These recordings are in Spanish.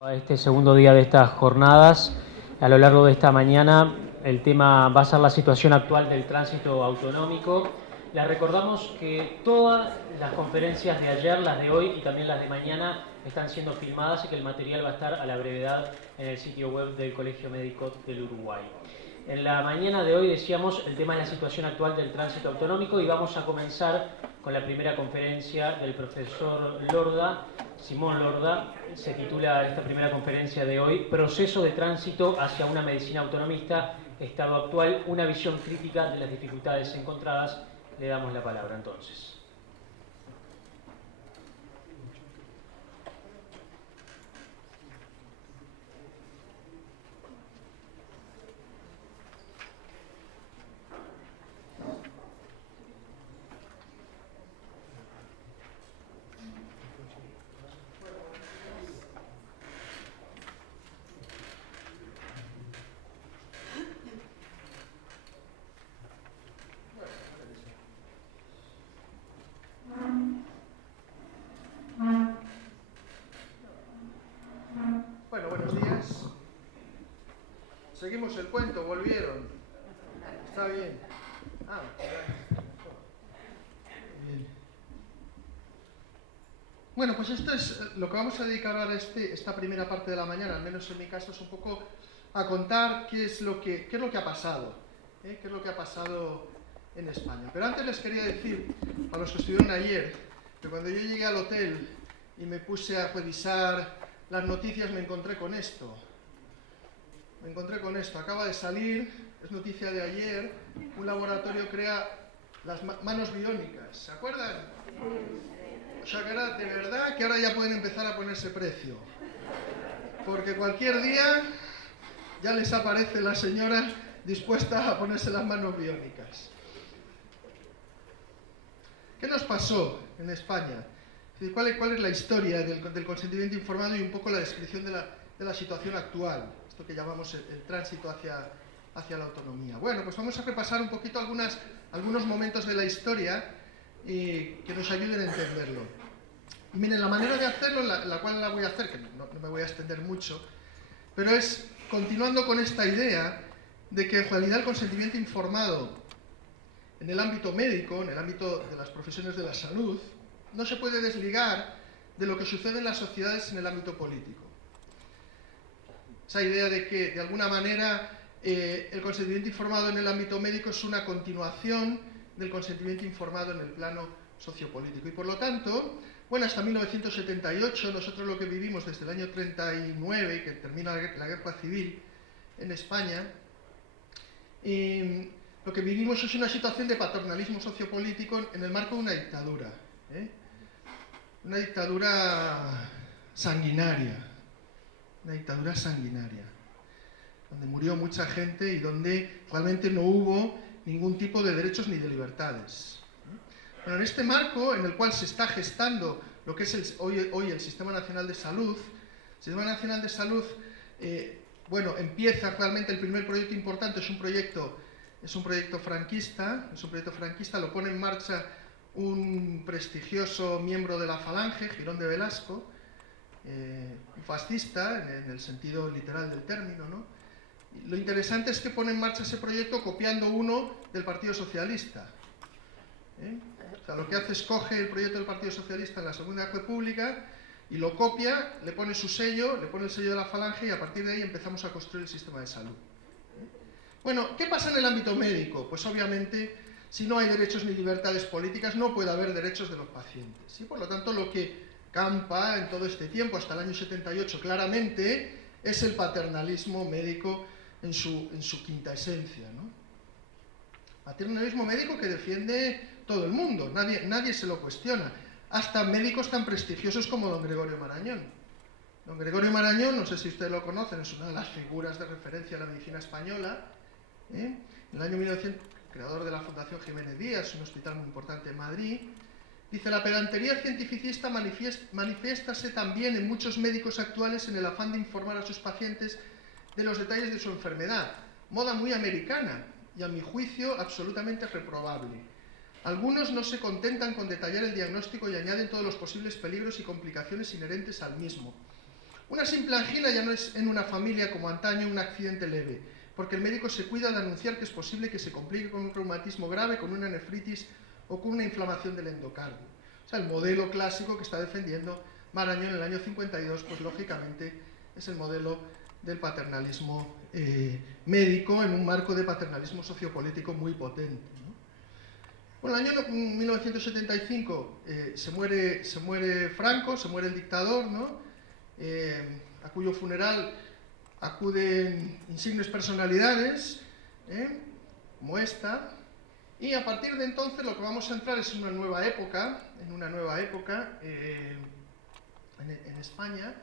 A este segundo día de estas jornadas, a lo largo de esta mañana, el tema va a ser la situación actual del tránsito autonómico. Les recordamos que todas las conferencias de ayer, las de hoy y también las de mañana están siendo filmadas y que el material va a estar a la brevedad en el sitio web del Colegio Médico del Uruguay. En la mañana de hoy decíamos el tema es la situación actual del tránsito autonómico y vamos a comenzar con la primera conferencia del profesor Lorda, Simón Lorda. Se titula esta primera conferencia de hoy Proceso de tránsito hacia una medicina autonomista, estado actual, una visión crítica de las dificultades encontradas. Le damos la palabra entonces. Bueno, buenos días. Seguimos el cuento, volvieron. Está bien. Bien. Bueno, pues esto es lo que vamos a dedicar ahora esta primera parte de la mañana, al menos en mi caso, es un poco a contar qué es lo que ha pasado, qué es lo que ha pasado en España. Pero antes les quería decir, a los que estuvieron ayer, que cuando yo llegué al hotel y me puse a revisar las noticias me encontré con esto. Acaba de salir, es noticia de ayer, un laboratorio crea las manos biónicas, ¿se acuerdan? O sea que ahora, de verdad, que ahora ya pueden empezar a ponerse precio. Porque cualquier día ya les aparece la señora dispuesta a ponerse las manos biónicas. ¿Qué nos pasó en España? ¿Cuál es la historia del consentimiento informado y un poco la descripción de la situación actual? Esto que llamamos el tránsito hacia la autonomía. Bueno, pues vamos a repasar un poquito algunos momentos de la historia que nos ayuden a entenderlo. Y miren, la manera de hacerlo, la cual la voy a hacer, que no me voy a extender mucho, pero es continuando con esta idea de que en realidad el consentimiento informado en el ámbito médico, en el ámbito de las profesiones de la salud, no se puede desligar de lo que sucede en las sociedades en el ámbito político. Esa idea de que, de alguna manera, el consentimiento informado en el ámbito médico es una continuación del consentimiento informado en el plano sociopolítico. Y por lo tanto, bueno, hasta 1978, nosotros lo que vivimos desde el año 39, que termina la guerra civil en España, lo que vivimos es una situación de paternalismo sociopolítico en el marco de una dictadura. Una dictadura sanguinaria, donde murió mucha gente y donde realmente no hubo ningún tipo de derechos ni de libertades. Bueno, en este marco en el cual se está gestando lo que es hoy el Sistema Nacional de Salud, el Sistema Nacional de Salud, bueno, empieza realmente el primer proyecto importante, es un proyecto franquista, lo pone en marcha un prestigioso miembro de la Falange, Girón de Velasco, un fascista en el sentido literal del término, ¿no? Y lo interesante es que pone en marcha ese proyecto copiando uno del Partido Socialista. O sea, lo que hace es coge el proyecto del Partido Socialista en la Segunda República y lo copia, le pone su sello, le pone el sello de la Falange y a partir de ahí empezamos a construir el sistema de salud. Bueno, ¿qué pasa en el ámbito médico? Pues obviamente, si no hay derechos ni libertades políticas, no puede haber derechos de los pacientes. Y por lo tanto, lo que campa en todo este tiempo, hasta el año 78, claramente, es el paternalismo médico en su quinta esencia, ¿no? Paternalismo médico que defiende todo el mundo, nadie se lo cuestiona. Hasta médicos tan prestigiosos como don Gregorio Marañón. Don Gregorio Marañón, no sé si ustedes lo conocen, es una de las figuras de referencia de la medicina española. En el año 1900, creador de la Fundación Jiménez Díaz, un hospital muy importante en Madrid, dice: la pedantería cientificista manifiéstase también en muchos médicos actuales en el afán de informar a sus pacientes de los detalles de su enfermedad, moda muy americana y a mi juicio absolutamente reprobable. Algunos no se contentan con detallar el diagnóstico y añaden todos los posibles peligros y complicaciones inherentes al mismo. Una simple angina ya no es en una familia como antaño un accidente leve, porque el médico se cuida de anunciar que es posible que se complique con un reumatismo grave, con una nefritis o con una inflamación del endocardio. O sea, el modelo clásico que está defendiendo Marañón en el año 52, pues lógicamente es el modelo del paternalismo médico en un marco de paternalismo sociopolítico muy potente, ¿no? Bueno, en el año 1975 se muere Franco, se muere el dictador, ¿no? A cuyo funeral acuden insignes personalidades, como esta, y a partir de entonces lo que vamos a entrar es en una nueva época, en España,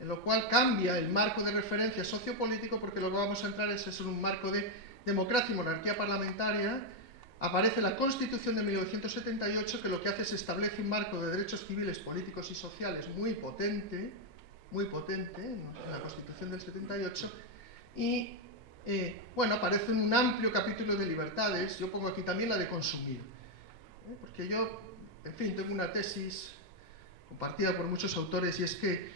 en lo cual cambia el marco de referencia sociopolítico, porque lo que vamos a entrar es en un marco de democracia y monarquía parlamentaria. Aparece la Constitución de 1978, que lo que hace es establece un marco de derechos civiles, políticos y sociales muy potente, en la Constitución del 78, y bueno, aparece un amplio capítulo de libertades. Yo pongo aquí también la de consumir, porque yo, en fin, tengo una tesis compartida por muchos autores, y es que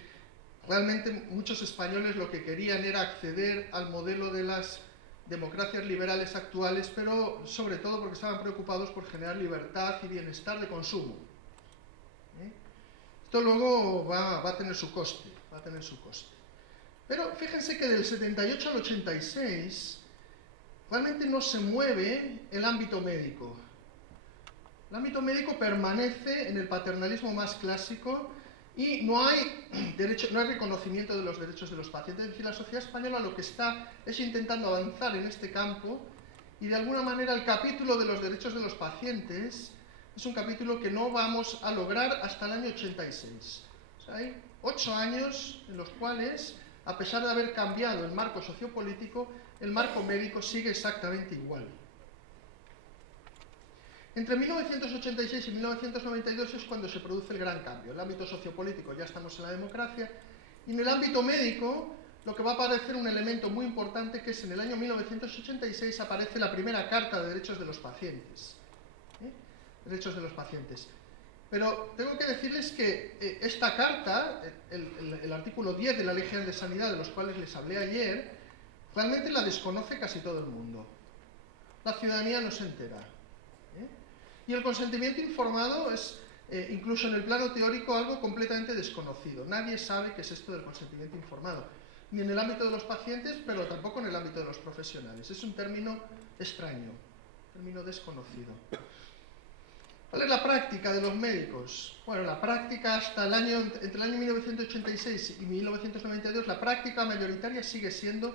realmente muchos españoles lo que querían era acceder al modelo de las democracias liberales actuales, pero sobre todo porque estaban preocupados por generar libertad y bienestar de consumo. Esto luego va a tener su coste, Pero fíjense que del 78 al 86 realmente no se mueve el ámbito médico. El ámbito médico permanece en el paternalismo más clásico y no hay reconocimiento de los derechos de los pacientes. Es decir, la sociedad española lo que está es intentando avanzar en este campo, y de alguna manera el capítulo de los derechos de los pacientes es un capítulo que no vamos a lograr hasta el año 86. O sea, hay 8 años en los cuales, a pesar de haber cambiado el marco sociopolítico, el marco médico sigue exactamente igual. Entre 1986 y 1992 es cuando se produce el gran cambio. En el ámbito sociopolítico ya estamos en la democracia, y en el ámbito médico lo que va a aparecer un elemento muy importante, que es en el año 1986 aparece la primera Carta de Derechos de los Pacientes. Derechos de los pacientes. Pero tengo que decirles que esta carta, el artículo 10 de la Ley General de Sanidad, de los cuales les hablé ayer, realmente la desconoce casi todo el mundo. La ciudadanía no se entera. Y el consentimiento informado es, incluso en el plano teórico, algo completamente desconocido. Nadie sabe qué es esto del consentimiento informado, ni en el ámbito de los pacientes, pero tampoco en el ámbito de los profesionales. Es un término extraño, un término desconocido. ¿Cuál es la práctica de los médicos? Bueno, la práctica entre el año 1986 y 1992, la práctica mayoritaria sigue siendo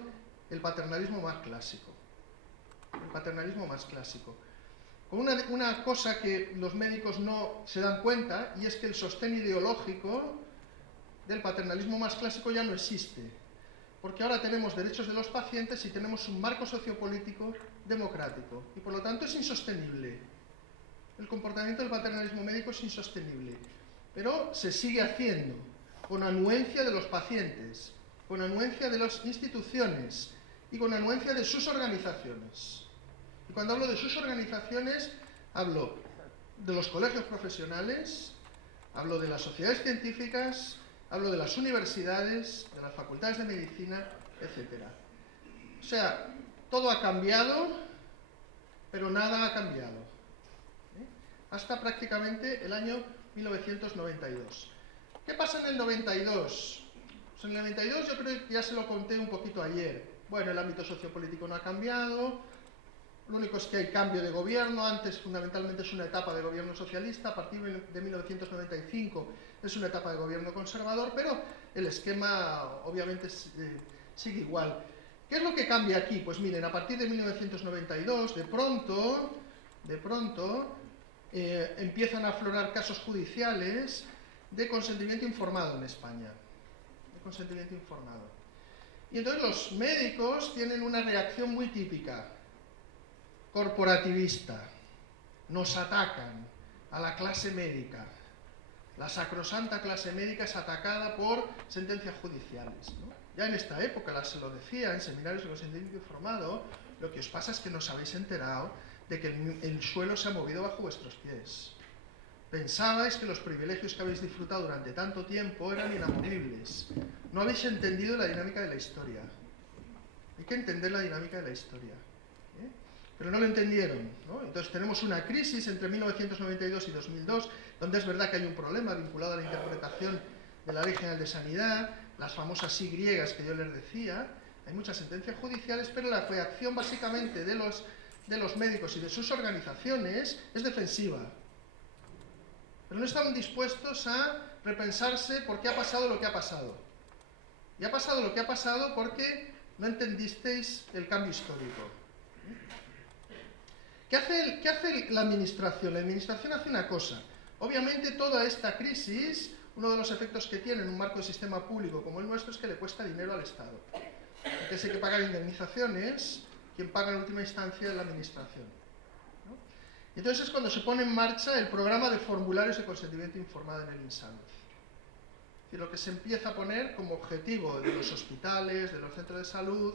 el paternalismo más clásico. El paternalismo más clásico. Con una cosa que los médicos no se dan cuenta, y es que el sostén ideológico del paternalismo más clásico ya no existe, porque ahora tenemos derechos de los pacientes y tenemos un marco sociopolítico democrático, y por lo tanto es insostenible. El comportamiento del paternalismo médico es insostenible, pero se sigue haciendo, con anuencia de los pacientes, con anuencia de las instituciones y con anuencia de sus organizaciones. Y cuando hablo de sus organizaciones, hablo de los colegios profesionales, hablo de las sociedades científicas, hablo de las universidades, de las facultades de medicina, etc. O sea, todo ha cambiado, pero nada ha cambiado. Hasta prácticamente el año 1992. ¿Qué pasa en el 92? Pues en el 92 yo creo que ya se lo conté un poquito ayer. Bueno, el ámbito sociopolítico no ha cambiado. Lo único es que hay cambio de gobierno. Antes fundamentalmente es una etapa de gobierno socialista, a partir de 1995 es una etapa de gobierno conservador, pero el esquema obviamente sigue igual. ¿Qué es lo que cambia aquí? Pues miren, a partir de 1992, de pronto empiezan a aflorar casos judiciales de consentimiento informado en España. De consentimiento informado. Y entonces los médicos tienen una reacción muy típica. Corporativista. Nos atacan a la clase médica. La sacrosanta clase médica es atacada por sentencias judiciales, ¿no? Ya en esta época, se lo decía en seminarios de consentimiento informado, lo que os pasa es que no os habéis enterado de que el suelo se ha movido bajo vuestros pies. pensabais que los privilegios que habéis disfrutado durante tanto tiempo eran inamovibles. No habéis entendido la dinámica de la historia. Hay que entender la dinámica de la historia. Pero no lo entendieron, ¿no? Entonces tenemos una crisis entre 1992 y 2002, donde es verdad que hay un problema vinculado a la interpretación de la Ley General de Sanidad, las famosas sí griegas que yo les decía. Hay muchas sentencias judiciales, pero la reacción básicamente de los médicos y de sus organizaciones es defensiva. Pero no están dispuestos a repensarse por qué ha pasado lo que ha pasado. Y ha pasado lo que ha pasado porque no entendisteis el cambio histórico. ¿Qué hace la Administración? La Administración hace una cosa. Obviamente toda esta crisis, uno de los efectos que tiene en un marco de sistema público como el nuestro es que le cuesta dinero al Estado. Entonces hay que pagar indemnizaciones, quien paga en última instancia es la Administración, ¿no? Y entonces es cuando se pone en marcha el programa de formularios de consentimiento informado en el INSALUD. Y lo que se empieza a poner como objetivo de los hospitales, de los centros de salud,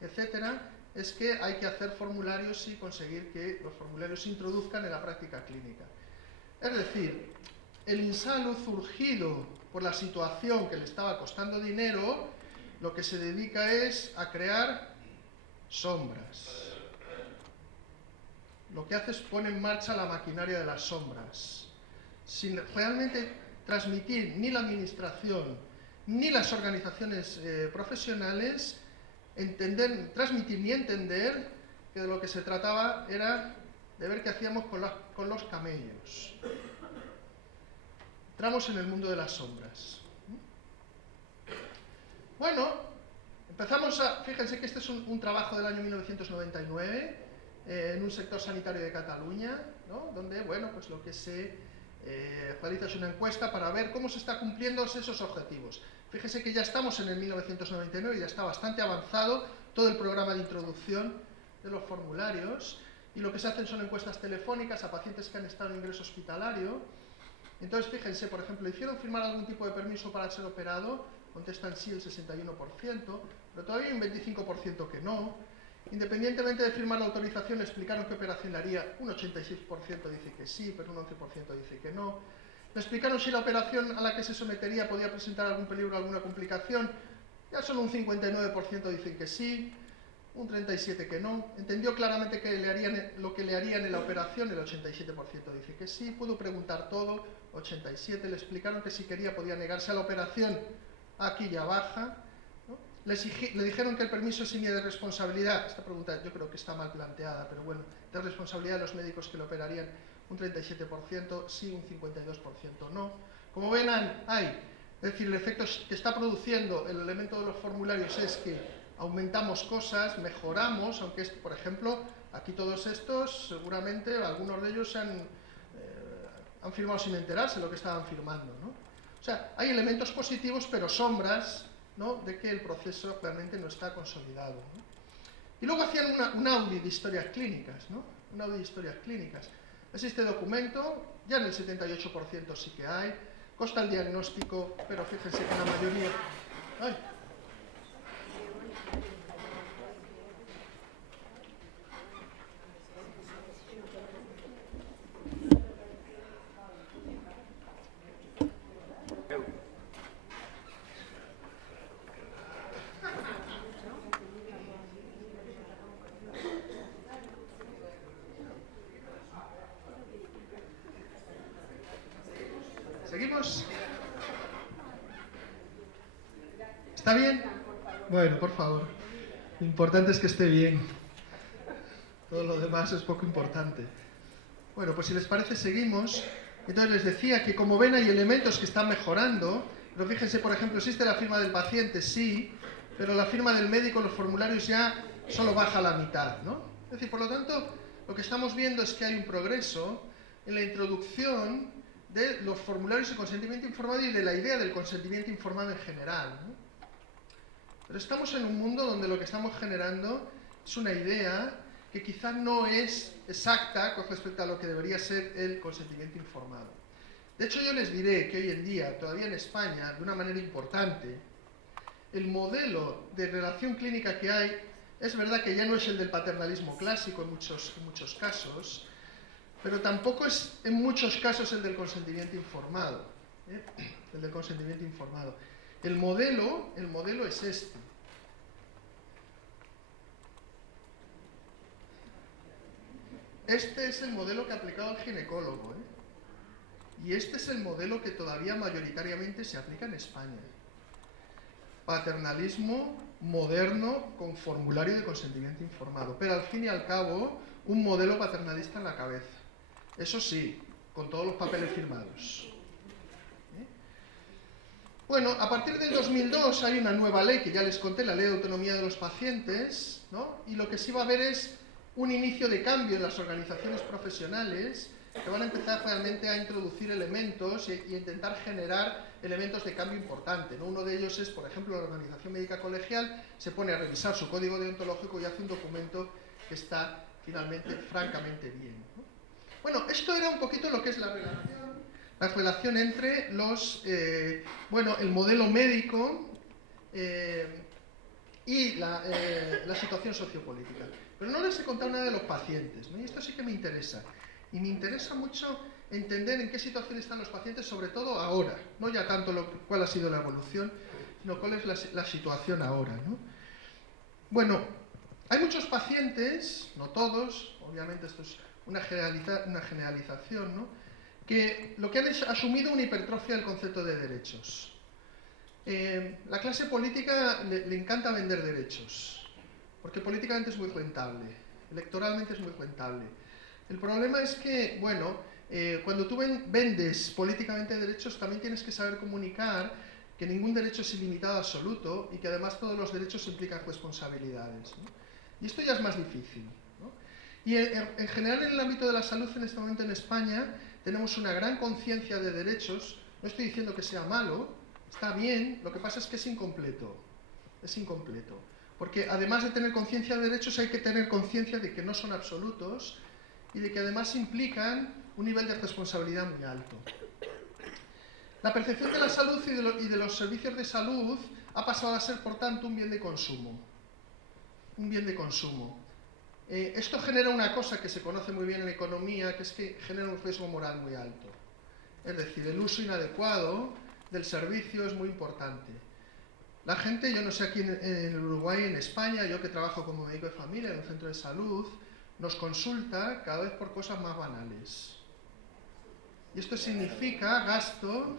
etcétera, es que hay que hacer formularios y conseguir que los formularios se introduzcan en la práctica clínica. Es decir, el INSALUD, surgido por la situación que le estaba costando dinero, lo que se dedica es a crear sombras. Lo que hace es poner en marcha la maquinaria de las sombras, sin realmente transmitir ni la Administración ni las organizaciones profesionales transmitir ni entender que de lo que se trataba era de ver qué hacíamos con los camellos. Entramos en el mundo de las sombras. Bueno, empezamos a... Fíjense que este es un trabajo del año 1999 en un sector sanitario de Cataluña, ¿no? Donde, bueno, pues lo que se realiza es una encuesta para ver cómo se está cumpliendo esos objetivos. Fíjense que ya estamos en el 1999, ya está bastante avanzado todo el programa de introducción de los formularios, y lo que se hacen son encuestas telefónicas a pacientes que han estado en ingreso hospitalario. Entonces, fíjense, por ejemplo, ¿hicieron firmar algún tipo de permiso para ser operado? Contestan sí el 61%, pero todavía hay un 25% que no. Independientemente de firmar la autorización, le explicaron qué operación le haría. Un 86% dice que sí, pero un 11% dice que no. Le explicaron si la operación a la que se sometería podía presentar algún peligro o alguna complicación. Ya solo un 59% dicen que sí, un 37% que no. Entendió claramente lo que le harían en la operación, el 87% dice que sí. Pudo preguntar todo, 87%. Le explicaron que si quería podía negarse a la operación, aquí ya baja, ¿no? Le dijeron que el permiso es de responsabilidad. Esta pregunta yo creo que está mal planteada, pero bueno, de responsabilidad de los médicos que lo operarían, un 37%, sí, un 52% no. Como ven, es decir, el efecto que está produciendo el elemento de los formularios es que aumentamos cosas, mejoramos, aunque, por ejemplo, aquí todos estos, seguramente, algunos de ellos han firmado sin enterarse de lo que estaban firmando, ¿no? O sea, hay elementos positivos, pero sombras, ¿no?, de que el proceso realmente no está consolidado, ¿no? Y luego hacían un audit de historias clínicas, ¿no? Un audit de historias clínicas. Es este documento, ya en el 78% sí que hay, consta el diagnóstico, pero fíjense que la mayoría... ¡Ay! ¿Seguimos? ¿Está bien? Bueno, por favor. Lo importante es que esté bien. Todo lo demás es poco importante. Bueno, pues si les parece, seguimos. Entonces les decía que, como ven, hay elementos que están mejorando. Pero fíjense, por ejemplo, existe la firma del paciente, sí, pero la firma del médico, los formularios ya solo baja a la mitad, ¿no? Es decir, por lo tanto, lo que estamos viendo es que hay un progreso en la introducción de los formularios de consentimiento informado y de la idea del consentimiento informado en general, ¿no? Pero estamos en un mundo donde lo que estamos generando es una idea que quizá no es exacta con respecto a lo que debería ser el consentimiento informado. De hecho, yo les diré que hoy en día, todavía en España, de una manera importante, el modelo de relación clínica que hay, es verdad que ya no es el del paternalismo clásico en muchos casos, pero tampoco es en muchos casos el del consentimiento informado. El del consentimiento informado. El modelo es este. Este es el modelo que ha aplicado el ginecólogo, y este es el modelo que todavía mayoritariamente se aplica en España. Paternalismo moderno con formulario de consentimiento informado, pero al fin y al cabo un modelo paternalista en la cabeza. Eso sí, con todos los papeles firmados. Bueno, a partir del 2002 hay una nueva ley que ya les conté, la Ley de Autonomía de los Pacientes, ¿no? Y lo que sí va a haber es un inicio de cambio en las organizaciones profesionales que van a empezar realmente a introducir elementos y intentar generar elementos de cambio importante, ¿no? Uno de ellos es, por ejemplo, la Organización Médica Colegial se pone a revisar su código deontológico y hace un documento que está finalmente francamente bien, ¿no? Bueno, esto era un poquito lo que es la relación entre el modelo médico y la situación sociopolítica. Pero no les he contado nada de los pacientes, ¿no? Y esto sí que me interesa. Y me interesa mucho entender en qué situación están los pacientes, sobre todo ahora. No ya tanto cuál ha sido la evolución, sino cuál es la situación ahora, ¿no? Bueno, hay muchos pacientes, no todos, obviamente esto es una generalización, ¿no?, que lo que han es asumido una hipertrofia del concepto de derechos. La clase política le encanta vender derechos, porque políticamente es muy rentable, electoralmente es muy rentable. El problema es que, bueno, cuando tú vendes políticamente derechos, también tienes que saber comunicar que ningún derecho es ilimitado absoluto y que además todos los derechos implican responsabilidades, ¿no? Y esto ya es más difícil, ¿no? Y en general en el ámbito de la salud en este momento en España tenemos una gran conciencia de derechos. No estoy diciendo que sea malo, está bien, lo que pasa es que es incompleto. Es incompleto. Porque además de tener conciencia de derechos hay que tener conciencia de que no son absolutos y de que además implican un nivel de responsabilidad muy alto. La percepción de la salud y de los servicios de salud ha pasado a ser, por tanto, un bien de consumo. Un bien de consumo. Esto genera una cosa que se conoce muy bien en la economía, que es que genera un riesgo moral muy alto. Es decir, el uso inadecuado del servicio es muy importante. La gente, yo no sé aquí en Uruguay, en España, yo que trabajo como médico de familia en un centro de salud, nos consulta cada vez por cosas más banales. Y esto significa gasto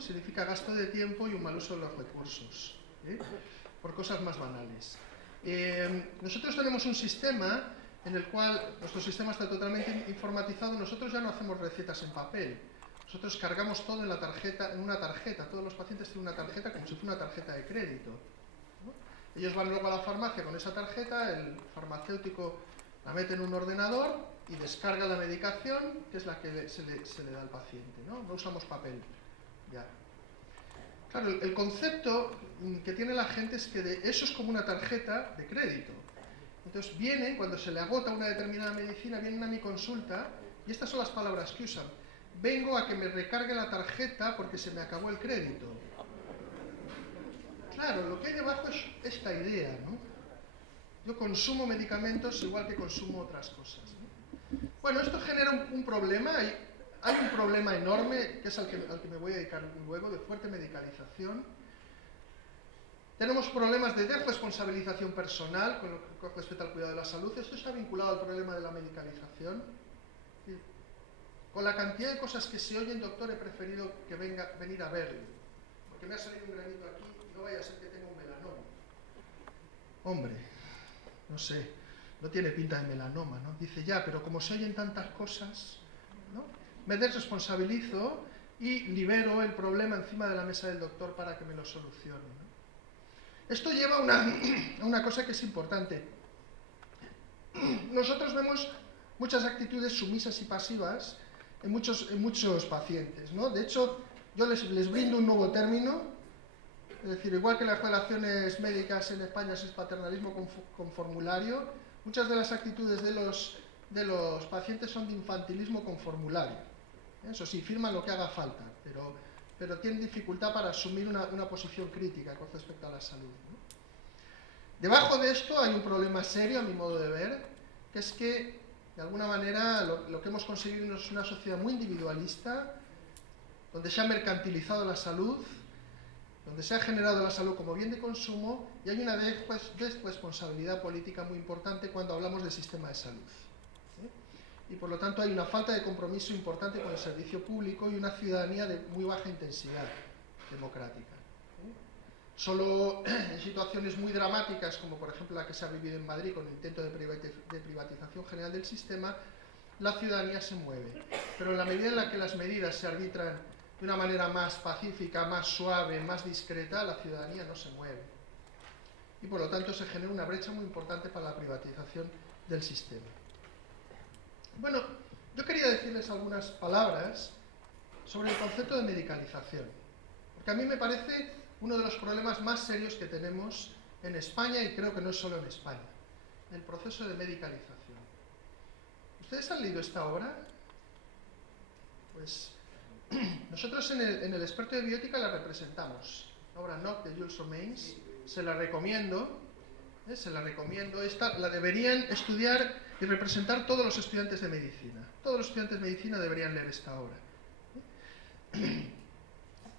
de tiempo y un mal uso de los recursos, por cosas más banales. Nosotros tenemos un sistema en el cual nuestro sistema está totalmente informatizado. Nosotros ya no hacemos recetas en papel. Nosotros cargamos todo en una tarjeta. Todos los pacientes tienen una tarjeta como si fuera una tarjeta de crédito, ¿no? Ellos van luego a la farmacia con esa tarjeta, el farmacéutico la mete en un ordenador y descarga la medicación, que es la que se le da al paciente, ¿no? No usamos papel. Ya. Claro, el concepto que tiene la gente es que eso es como una tarjeta de crédito. Entonces vienen, cuando se le agota una determinada medicina, vienen a mi consulta y estas son las palabras que usan. Vengo a que me recargue la tarjeta porque se me acabó el crédito. Claro, lo que hay debajo es esta idea, ¿no? Yo consumo medicamentos igual que consumo otras cosas, ¿no? Bueno, esto genera un problema. Hay un problema enorme, que es al que me voy a dedicar luego, de fuerte medicalización. Tenemos problemas de desresponsabilización personal con respecto al cuidado de la salud. Esto está vinculado al problema de la medicalización. Con la cantidad de cosas que se oyen, doctor, he preferido que venir a verle, porque me ha salido un granito aquí y no vaya a ser que tenga un melanoma. Hombre, no sé, no tiene pinta de melanoma, ¿no? Dice, ya, pero como se oyen tantas cosas, ¿no?, me desresponsabilizo y libero el problema encima de la mesa del doctor para que me lo solucione, ¿no? Esto lleva a una cosa que es importante. Nosotros vemos muchas actitudes sumisas y pasivas en muchos pacientes, ¿no? De hecho, yo les brindo un nuevo término. Es decir, igual que las relaciones médicas en España es paternalismo con formulario, muchas de las actitudes de los pacientes son de infantilismo con formulario. Eso sí, firman lo que haga falta, pero tienen dificultad para asumir una posición crítica con respecto a la salud, ¿no? Debajo de esto hay un problema serio, a mi modo de ver, que es que De alguna manera, lo que hemos conseguido es una sociedad muy individualista, donde se ha mercantilizado la salud, donde se ha generado la salud como bien de consumo, y hay una desresponsabilidad política muy importante cuando hablamos del sistema de salud. Y por lo tanto hay una falta de compromiso importante con el servicio público y una ciudadanía de muy baja intensidad democrática. Solo en situaciones muy dramáticas, como por ejemplo la que se ha vivido en Madrid con el intento de privatización general del sistema, la ciudadanía se mueve. Pero en la medida en la que las medidas se arbitran de una manera más pacífica, más suave, más discreta, la ciudadanía no se mueve. Y por lo tanto se genera una brecha muy importante para la privatización del sistema. Bueno, yo quería decirles algunas palabras sobre el concepto de medicalización, porque a mí me parece uno de los problemas más serios que tenemos en España, y creo que no es solo en España, el proceso de medicalización. ¿Ustedes han leído esta obra? Pues nosotros en el experto de biótica la representamos, la obra Knock de Jules Romains, se la recomiendo. Esta la deberían estudiar y representar todos los estudiantes de medicina. Todos los estudiantes de medicina deberían leer esta obra.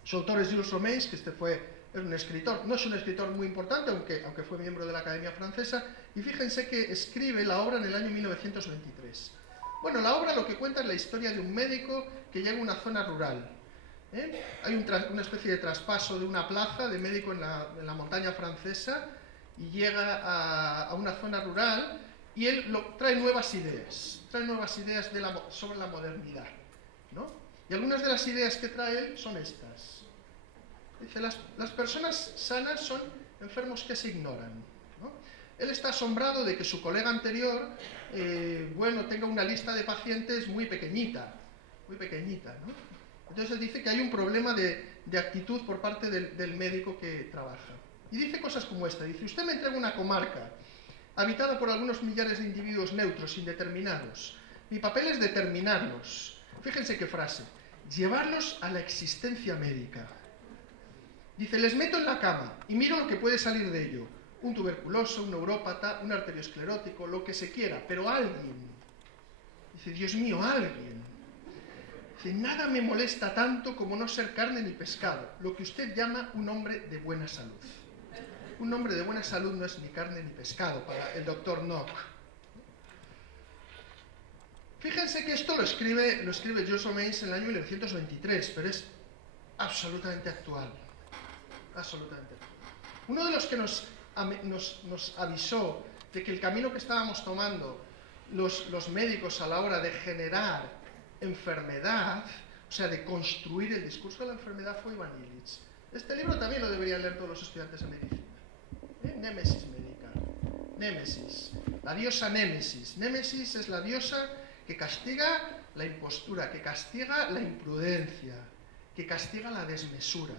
Su autor es Jules Romains, que es un escritor, no es un escritor muy importante, aunque fue miembro de la Academia Francesa, y fíjense que escribe la obra en el año 1923. Bueno, la obra lo que cuenta es la historia de un médico que llega a una zona rural. Hay una especie de traspaso de una plaza de médico en la montaña francesa, y llega a una zona rural, y él trae nuevas ideas sobre la modernidad, ¿no? Y algunas de las ideas que trae él son estas. Dice, las personas sanas son enfermos que se ignoran, ¿no? Él está asombrado de que su colega anterior, tenga una lista de pacientes muy pequeñita, ¿no? Entonces él dice que hay un problema de actitud por parte del médico que trabaja. Y dice cosas como esta, dice, usted me entrega una comarca habitada por algunos millares de individuos neutros, indeterminados. Mi papel es determinarlos. Fíjense qué frase, llevarlos a la existencia médica. Dice, les meto en la cama y miro lo que puede salir de ello. Un tuberculoso, un neurópata, un arteriosclerótico, lo que se quiera, pero alguien. Dice, Dios mío, alguien. Dice, nada me molesta tanto como no ser carne ni pescado, lo que usted llama un hombre de buena salud. Un hombre de buena salud no es ni carne ni pescado para el doctor Knock. Fíjense que esto lo escribe Jules Romains en el año 1923, pero es absolutamente actual. Absolutamente actual. Uno de los que nos avisó de que el camino que estábamos tomando los médicos a la hora de generar enfermedad, o sea, de construir el discurso de la enfermedad, fue Ivan Illich. Este libro también lo deberían leer todos los estudiantes de medicina. Némesis médica. Némesis. La diosa Némesis. Némesis es la diosa que castiga la impostura, que castiga la imprudencia, que castiga la desmesura.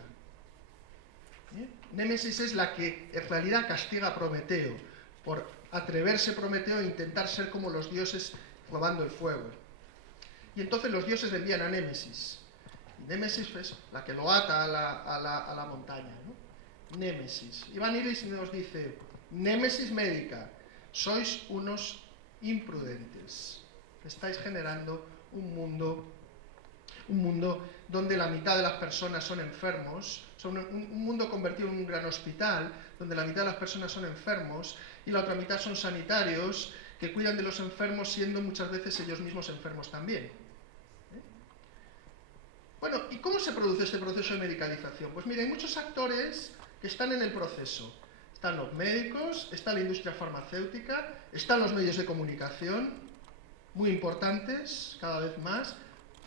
Némesis es la que en realidad castiga a Prometeo, por atreverse Prometeo a intentar ser como los dioses robando el fuego. Y entonces los dioses le envían a Némesis. Némesis es la que lo ata a la montaña, ¿no? Némesis. Ivan Illich nos dice, Némesis médica, sois unos imprudentes. Estáis generando un mundo donde la mitad de las personas son enfermos, un mundo convertido en un gran hospital, donde la mitad de las personas son enfermos y la otra mitad son sanitarios que cuidan de los enfermos, siendo muchas veces ellos mismos enfermos también. Bueno, ¿y cómo se produce este proceso de medicalización? Pues mira, hay muchos actores que están en el proceso. Están los médicos, está la industria farmacéutica, están los medios de comunicación, muy importantes cada vez más,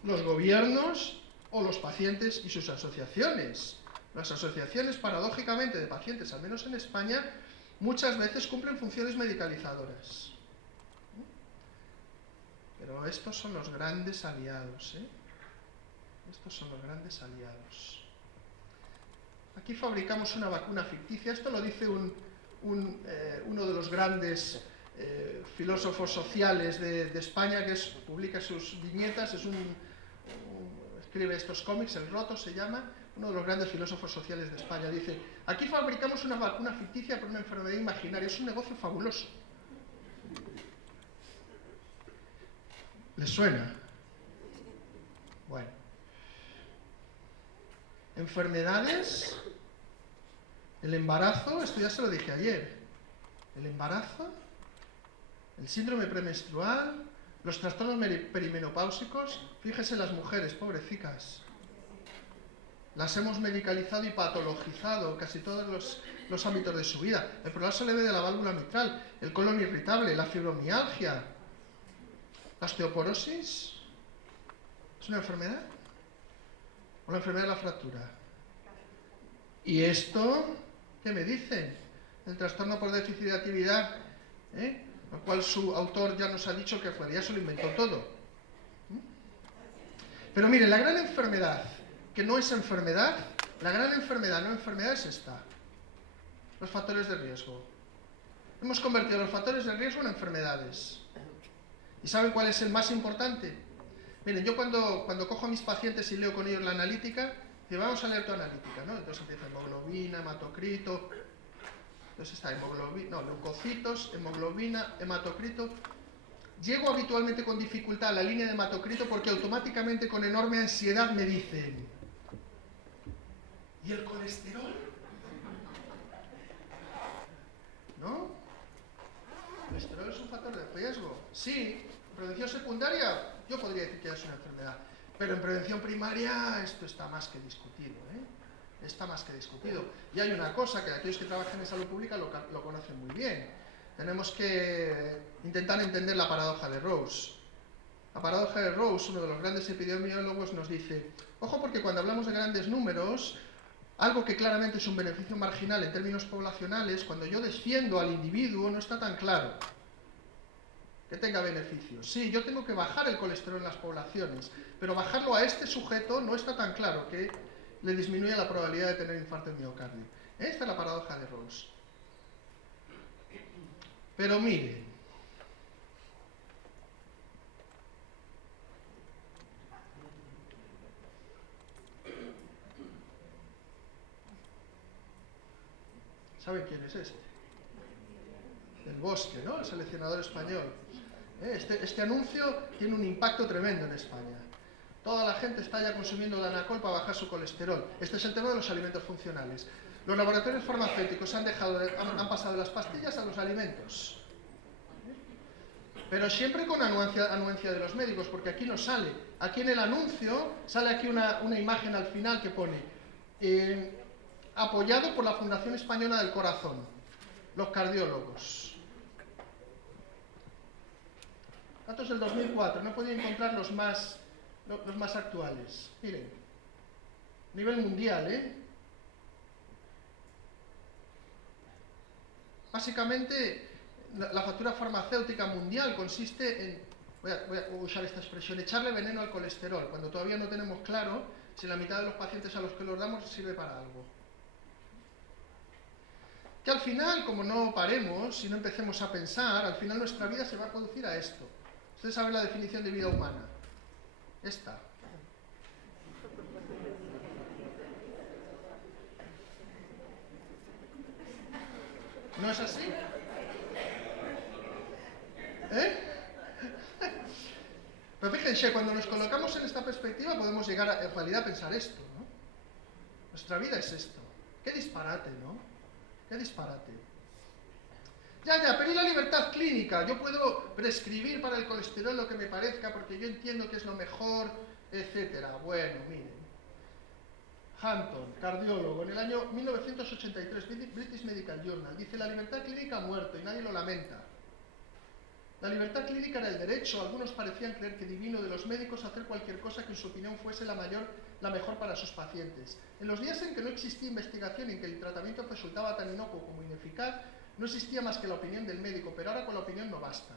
los gobiernos o los pacientes y sus asociaciones. Las asociaciones, paradójicamente, de pacientes, al menos en España, muchas veces cumplen funciones medicalizadoras. Pero estos son los grandes aliados, Estos son los grandes aliados. Aquí fabricamos una vacuna ficticia. Esto lo dice uno de los grandes filósofos sociales de España, que publica sus viñetas, escribe estos cómics, El Roto se llama, uno de los grandes filósofos sociales de España. Dice, aquí fabricamos una vacuna ficticia para una enfermedad imaginaria. Es un negocio fabuloso. ¿Les suena? Bueno. Enfermedades, el embarazo, esto ya se lo dije ayer. El embarazo, el síndrome premenstrual, los trastornos perimenopáusicos, fíjese las mujeres, pobrecicas. Las hemos medicalizado y patologizado casi todos los ámbitos de su vida. El prolapso leve de la válvula mitral, el colon irritable, la fibromialgia, la osteoporosis. ¿Es una enfermedad? ¿O la enfermedad de la fractura? ¿Y esto qué me dicen? El trastorno por déficit de actividad, lo cual su autor ya nos ha dicho que en realidad se lo inventó todo. Pero miren, la gran enfermedad que no es enfermedad, la gran enfermedad no enfermedad es esta: los factores de riesgo. Hemos convertido los factores de riesgo en enfermedades. ¿Y saben cuál es el más importante? Miren, yo cuando cojo a mis pacientes y leo con ellos la analítica, digo, vamos a leer tu analítica, ¿no? Entonces empieza hemoglobina, hematocrito, entonces está leucocitos, hemoglobina, hematocrito. Llego habitualmente con dificultad a la línea de hematocrito porque automáticamente con enorme ansiedad me dicen: ¿y el colesterol? ¿No? ¿El colesterol es un factor de riesgo? Sí. ¿Prevención secundaria? Yo podría decir que es una enfermedad. Pero en prevención primaria esto está más que discutido, Está más que discutido. Y hay una cosa que aquellos que trabajan en salud pública lo conocen muy bien. Tenemos que intentar entender la paradoja de Rose. La paradoja de Rose, uno de los grandes epidemiólogos, nos dice: ojo, porque cuando hablamos de grandes números, algo que claramente es un beneficio marginal en términos poblacionales, cuando yo defiendo al individuo no está tan claro que tenga beneficios. Sí, yo tengo que bajar el colesterol en las poblaciones, pero bajarlo a este sujeto no está tan claro que le disminuye la probabilidad de tener infarto de miocardio. Esta es la paradoja de Rose. Pero miren, ¿saben quién es este? El Bosque, ¿no? El seleccionador español. Este anuncio tiene un impacto tremendo en España. Toda la gente está ya consumiendo Danacol para bajar su colesterol. Este es el tema de los alimentos funcionales. Los laboratorios farmacéuticos han pasado de las pastillas a los alimentos. Pero siempre con anuencia de los médicos, porque aquí no sale. Aquí en el anuncio sale aquí una imagen al final que pone apoyado por la Fundación Española del Corazón, los cardiólogos. Datos del 2004, no he podido encontrar los más actuales. Miren, nivel mundial, Básicamente, la factura farmacéutica mundial consiste en, voy a usar esta expresión, echarle veneno al colesterol, cuando todavía no tenemos claro si la mitad de los pacientes a los que los damos sirve para algo. Que al final, como no paremos, si no empecemos a pensar, al final nuestra vida se va a conducir a esto. Ustedes saben la definición de vida humana. Esta. ¿No es así? Pero fíjense, cuando nos colocamos en esta perspectiva podemos llegar en realidad a pensar esto, ¿no? Nuestra vida es esto. Qué disparate, ¿no? Qué disparate. Ya, pero ¿y la libertad clínica? Yo puedo prescribir para el colesterol lo que me parezca porque yo entiendo que es lo mejor, etcétera. Bueno, miren. Hampton, cardiólogo, en el año 1983, British Medical Journal, dice: la libertad clínica ha muerto y nadie lo lamenta. La libertad clínica era el derecho, algunos parecían creer que divino, de los médicos a hacer cualquier cosa que en su opinión fuese la mejor para sus pacientes. En los días en que no existía investigación y en que el tratamiento resultaba tan inocuo como ineficaz, no existía más que la opinión del médico, pero ahora con la opinión no basta.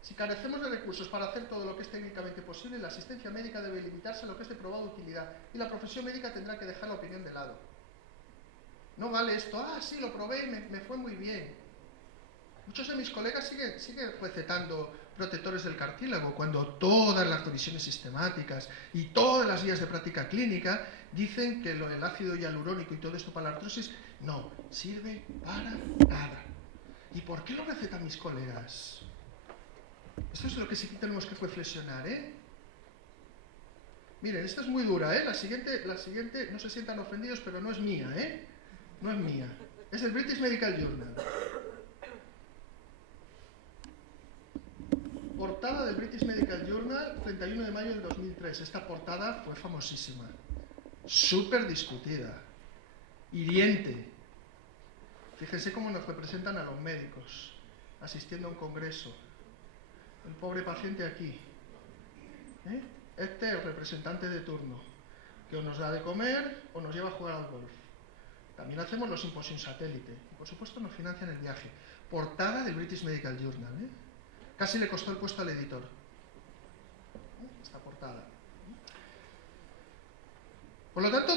Si carecemos de recursos para hacer todo lo que es técnicamente posible, la asistencia médica debe limitarse a lo que es de probada utilidad y la profesión médica tendrá que dejar la opinión de lado. No vale esto: sí, lo probé y me fue muy bien. Muchos de mis colegas siguen recetando protectores del cartílago cuando todas las revisiones sistemáticas y todas las guías de práctica clínica dicen que el ácido hialurónico y todo esto para la artrosis no sirve para nada. ¿Y por qué lo recetan mis colegas? Esto es lo que sí que tenemos que reflexionar, ¿eh? Miren, esta es muy dura, ¿eh? La siguiente, no se sientan ofendidos, pero no es mía, ¿eh? No es mía. Es el British Medical Journal. Portada del British Medical Journal, 31 de mayo del 2003. Esta portada fue famosísima. Súper discutida. Hiriente. Fíjense cómo nos representan a los médicos, asistiendo a un congreso. El pobre paciente aquí. ¿Eh? Este es el representante de turno, que o nos da de comer o nos lleva a jugar al golf. También hacemos los simposios satélite. Y por supuesto nos financian el viaje. Portada del British Medical Journal, ¿eh? Casi le costó el puesto al editor. Esta portada. Por lo tanto,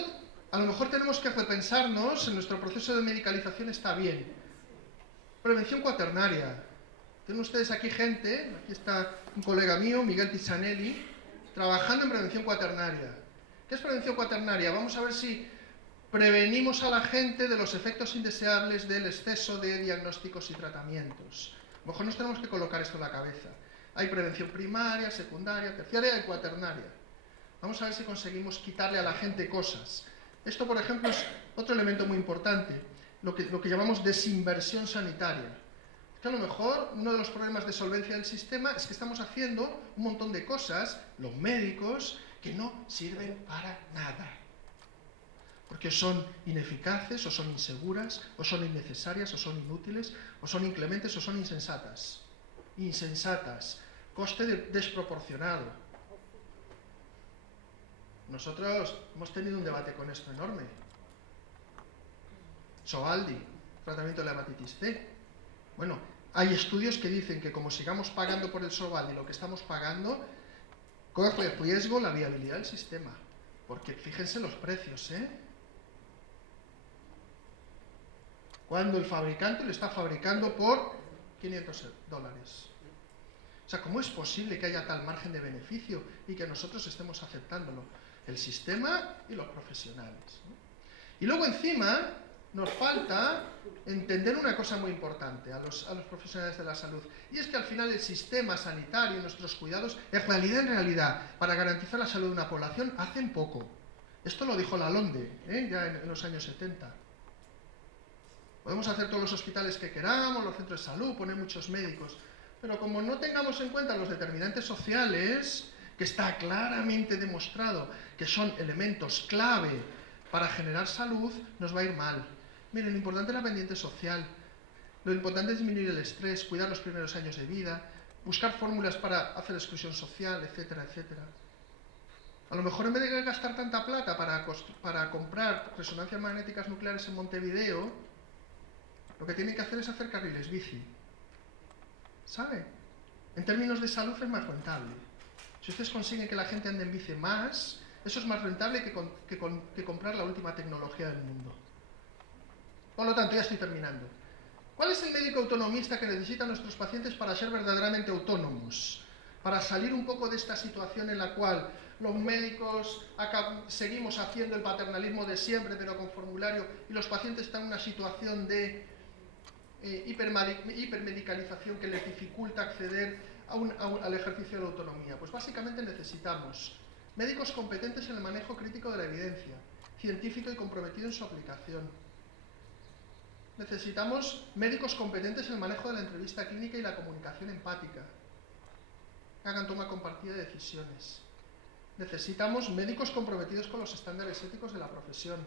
a lo mejor tenemos que repensarnos en nuestro proceso de medicalización. Está bien. Prevención cuaternaria. Tienen ustedes aquí gente, aquí está un colega mío, Miguel Pisanelli, trabajando en prevención cuaternaria. ¿Qué es prevención cuaternaria? Vamos a ver si prevenimos a la gente de los efectos indeseables del exceso de diagnósticos y tratamientos. A lo mejor nos tenemos que colocar esto en la cabeza. Hay prevención primaria, secundaria, terciaria y cuaternaria. Vamos a ver si conseguimos quitarle a la gente cosas. Esto, por ejemplo, es otro elemento muy importante, lo que llamamos desinversión sanitaria. Que a lo mejor uno de los problemas de solvencia del sistema es que estamos haciendo un montón de cosas, los médicos, que no sirven para nada. Porque son ineficaces, o son inseguras, o son innecesarias, o son inútiles, o son inclementes, o son insensatas. Insensatas. Coste desproporcionado. Nosotros hemos tenido un debate con esto enorme. Sovaldi, tratamiento de la hepatitis C. Bueno, hay estudios que dicen que como sigamos pagando por el Sovaldi lo que estamos pagando, corre riesgo la viabilidad del sistema. Porque fíjense los precios, ¿eh? Cuando el fabricante lo está fabricando por $500. O sea, ¿cómo es posible que haya tal margen de beneficio y que nosotros estemos aceptándolo? El sistema y los profesionales, ¿no? Y luego encima nos falta entender una cosa muy importante a los profesionales de la salud, y es que al final el sistema sanitario y nuestros cuidados, en realidad, para garantizar la salud de una población, hacen poco. Esto lo dijo Lalonde, ya en los años 70. Podemos hacer todos los hospitales que queramos, los centros de salud, poner muchos médicos, pero como no tengamos en cuenta los determinantes sociales, que está claramente demostrado que son elementos clave para generar salud, nos va a ir mal. Miren, lo importante es la pendiente social, lo importante es disminuir el estrés, cuidar los primeros años de vida, buscar fórmulas para hacer exclusión social, etcétera, etcétera. A lo mejor en vez de gastar tanta plata para comprar resonancias magnéticas nucleares en Montevideo, lo que tienen que hacer es hacer carriles bici. ¿Sabe? En términos de salud es más rentable. Si ustedes consiguen que la gente ande en bici más, eso es más rentable que comprar la última tecnología del mundo. Por lo tanto, ya estoy terminando. ¿Cuál es el médico autonomista que necesitan nuestros pacientes para ser verdaderamente autónomos? Para salir un poco de esta situación en la cual los médicos seguimos haciendo el paternalismo de siempre, pero con formulario, y los pacientes están en una situación de hipermedicalización que les dificulta acceder al ejercicio de la autonomía. Pues básicamente necesitamos médicos competentes en el manejo crítico de la evidencia, científico y comprometido en su aplicación. Necesitamos médicos competentes en el manejo de la entrevista clínica y la comunicación empática, que hagan toma compartida de decisiones. Necesitamos médicos comprometidos con los estándares éticos de la profesión.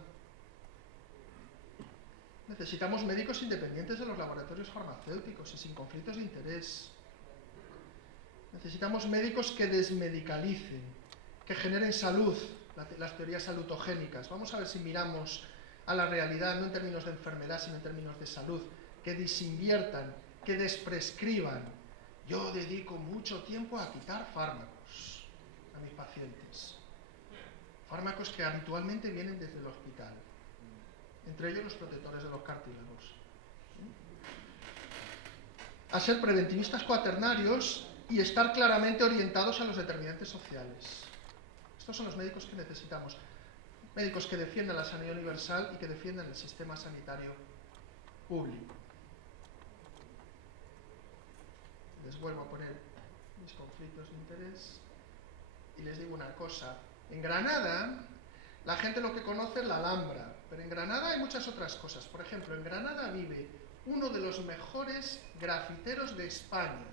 Necesitamos médicos independientes de los laboratorios farmacéuticos y sin conflictos de interés. Necesitamos médicos que desmedicalicen, que generen salud, las teorías salutogénicas. Vamos a ver si miramos a la realidad, no en términos de enfermedad, sino en términos de salud, que desinviertan, que desprescriban. Yo dedico mucho tiempo a quitar fármacos a mis pacientes. Fármacos que habitualmente vienen desde el hospital. Entre ellos los protectores de los cartílagos. A ser preventivistas cuaternarios y estar claramente orientados a los determinantes sociales. Estos son los médicos que necesitamos. Médicos que defiendan la sanidad universal y que defiendan el sistema sanitario público. Les vuelvo a poner mis conflictos de interés, y les digo una cosa. En Granada, la gente lo que conoce es la Alhambra, pero en Granada hay muchas otras cosas. Por ejemplo, en Granada vive uno de los mejores grafiteros de España.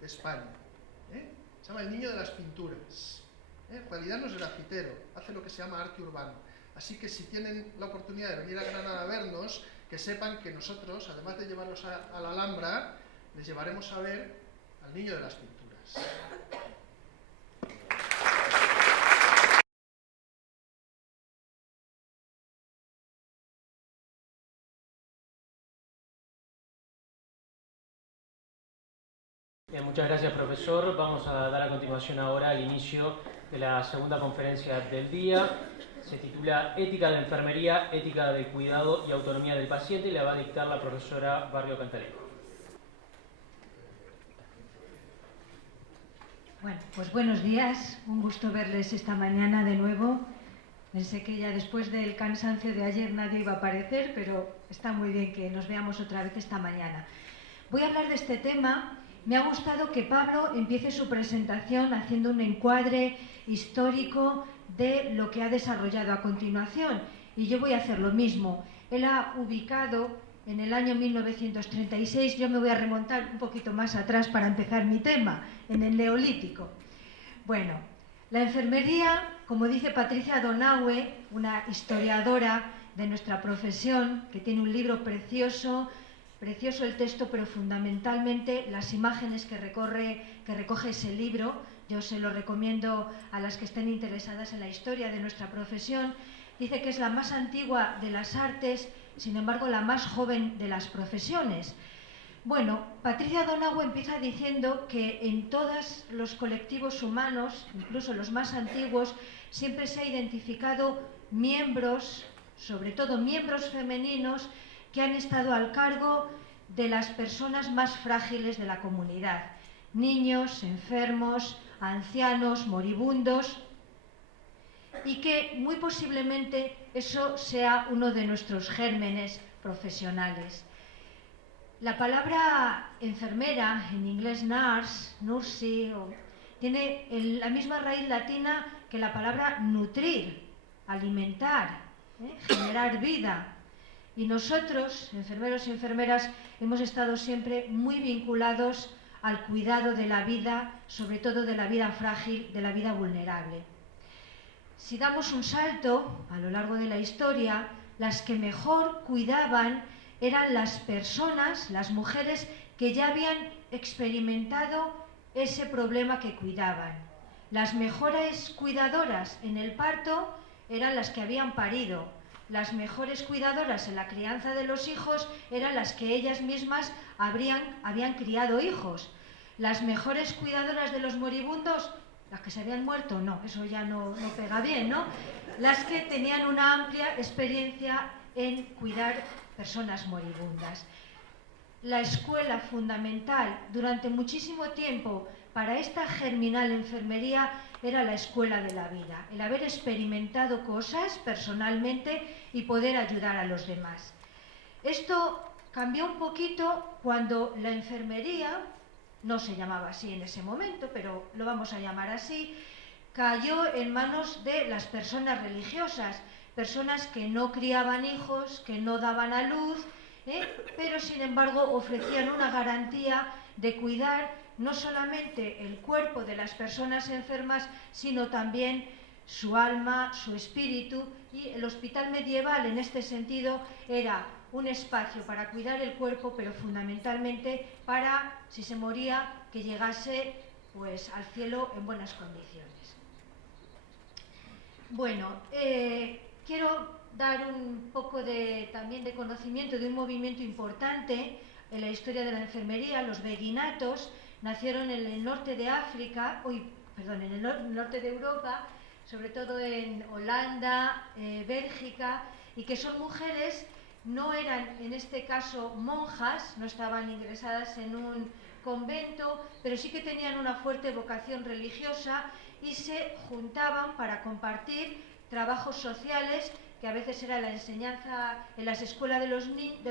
Se llama el Niño de las Pinturas. En realidad no es grafitero, hace lo que se llama arte urbano. Así que si tienen la oportunidad de venir a Granada a vernos, que sepan que nosotros, además de llevarlos a la Alhambra, les llevaremos a ver al Niño de las Pinturas. Bien, muchas gracias, profesor. Vamos a dar a continuación ahora el inicio de la segunda conferencia del día. Se titula Ética de la Enfermería, Ética del Cuidado y Autonomía del Paciente, y la va a dictar la profesora Barrio Cantalejo. Bueno, pues buenos días. Un gusto verles esta mañana de nuevo. Pensé que ya después del cansancio de ayer nadie iba a aparecer, pero está muy bien que nos veamos otra vez esta mañana. Voy a hablar de este tema. Me ha gustado que Pablo empiece su presentación haciendo un encuadre histórico de lo que ha desarrollado a continuación, y yo voy a hacer lo mismo. Él ha ubicado en el año 1936, yo me voy a remontar un poquito más atrás para empezar mi tema, en el Neolítico. Bueno, la enfermería, como dice Patricia Donaue, una historiadora de nuestra profesión, que tiene un libro precioso el texto, pero fundamentalmente las imágenes que recoge ese libro. Yo se lo recomiendo a las que estén interesadas en la historia de nuestra profesión. Dice que es la más antigua de las artes, sin embargo la más joven de las profesiones. Bueno, Patricia Donaue empieza diciendo que en todos los colectivos humanos, incluso los más antiguos, siempre se ha identificado miembros, sobre todo miembros femeninos, que han estado al cargo de las personas más frágiles de la comunidad. Niños, enfermos, ancianos, moribundos, y que muy posiblemente eso sea uno de nuestros gérmenes profesionales. La palabra enfermera, en inglés nurse, nursey, tiene la misma raíz latina que la palabra nutrir, alimentar, generar vida. Y nosotros, enfermeros y enfermeras, hemos estado siempre muy vinculados al cuidado de la vida, sobre todo de la vida frágil, de la vida vulnerable. Si damos un salto a lo largo de la historia, las que mejor cuidaban eran las personas, las mujeres que ya habían experimentado ese problema que cuidaban. Las mejores cuidadoras en el parto eran las que habían parido. Las mejores cuidadoras en la crianza de los hijos eran las que ellas mismas habían criado hijos. Las mejores cuidadoras de los moribundos, las que se habían muerto, no, eso ya no pega bien, ¿no? Las que tenían una amplia experiencia en cuidar personas moribundas. La escuela fundamental durante muchísimo tiempo para esta germinal enfermería era la escuela de la vida, el haber experimentado cosas personalmente y poder ayudar a los demás. Esto cambió un poquito cuando la enfermería, no se llamaba así en ese momento, pero lo vamos a llamar así, cayó en manos de las personas religiosas, personas que no criaban hijos, que no daban a luz, pero sin embargo ofrecían una garantía de cuidar no solamente el cuerpo de las personas enfermas, sino también su alma, su espíritu, y el hospital medieval en este sentido era un espacio para cuidar el cuerpo, pero fundamentalmente para, si se moría, que llegase pues al cielo en buenas condiciones. Bueno, quiero dar un poco también de conocimiento de un movimiento importante en la historia de la enfermería. Los beguinatos nacieron en el norte de África, en el norte de Europa, sobre todo en Holanda, Bélgica, y que son mujeres, no eran en este caso monjas, no estaban ingresadas en un convento, pero sí que tenían una fuerte vocación religiosa y se juntaban para compartir trabajos sociales, que a veces era la enseñanza en las escuelas de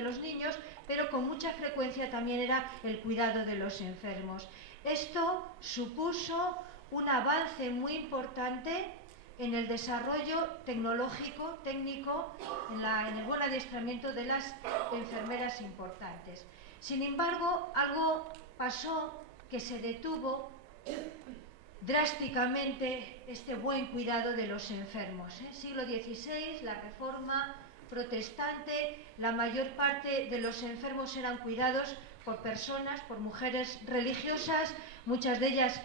los niños, pero con mucha frecuencia también era el cuidado de los enfermos. Esto supuso un avance muy importante en el desarrollo tecnológico, técnico, en el buen adiestramiento de las enfermeras importantes. Sin embargo, algo pasó que se detuvo drásticamente este buen cuidado de los enfermos. Siglo XVI, la Reforma protestante, la mayor parte de los enfermos eran cuidados por personas, por mujeres religiosas, muchas de ellas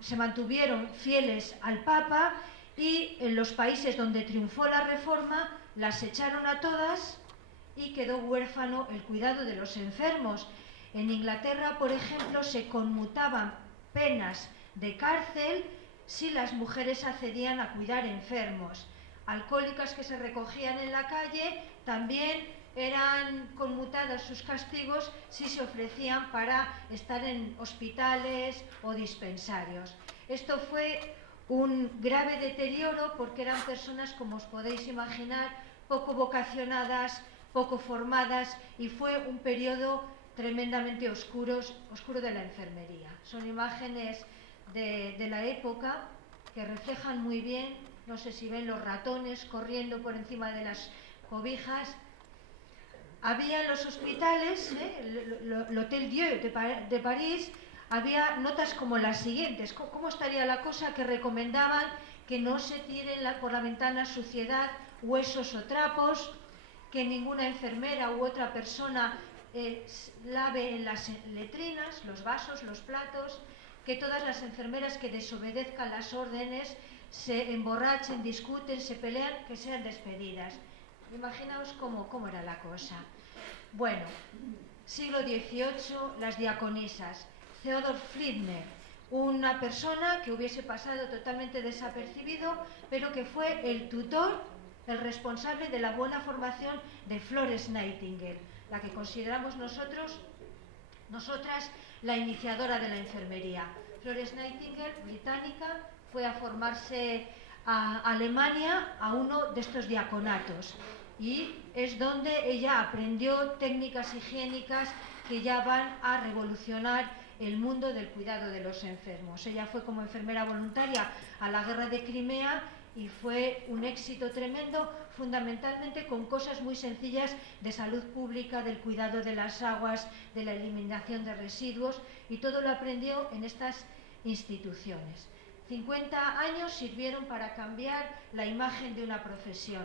se mantuvieron fieles al Papa, y en los países donde triunfó la Reforma las echaron a todas y quedó huérfano el cuidado de los enfermos. En Inglaterra, por ejemplo, se conmutaban penas de cárcel si las mujeres accedían a cuidar enfermos. Alcohólicas que se recogían en la calle también eran conmutados sus castigos si se ofrecían para estar en hospitales o dispensarios. Esto fue un grave deterioro porque eran personas, como os podéis imaginar, poco vocacionadas, poco formadas, y fue un periodo tremendamente oscuro de la enfermería. Son imágenes de la época que reflejan muy bien, no sé si ven los ratones corriendo por encima de las cobijas. Había en los hospitales, el Hotel Dieu de París, había notas como las siguientes. ¿Cómo estaría la cosa? Que recomendaban que no se tiren por la ventana suciedad, huesos o trapos, que ninguna enfermera u otra persona lave en las letrinas, los vasos, los platos, que todas las enfermeras que desobedezcan las órdenes, se emborrachen, discuten, se pelean, que sean despedidas. Imaginaos cómo era la cosa. Bueno, siglo XVIII, las diaconisas. Theodor Fliedner, una persona que hubiese pasado totalmente desapercibido, pero que fue el tutor, el responsable de la buena formación de Florence Nightingale, la que consideramos nosotras la iniciadora de la enfermería. Florence Nightingale, británica, fue a formarse a Alemania a uno de estos diaconatos, y es donde ella aprendió técnicas higiénicas que ya van a revolucionar el mundo del cuidado de los enfermos. Ella fue como enfermera voluntaria a la guerra de Crimea y fue un éxito tremendo, fundamentalmente con cosas muy sencillas de salud pública, del cuidado de las aguas, de la eliminación de residuos, y todo lo aprendió en estas instituciones. 50 años sirvieron para cambiar la imagen de una profesión,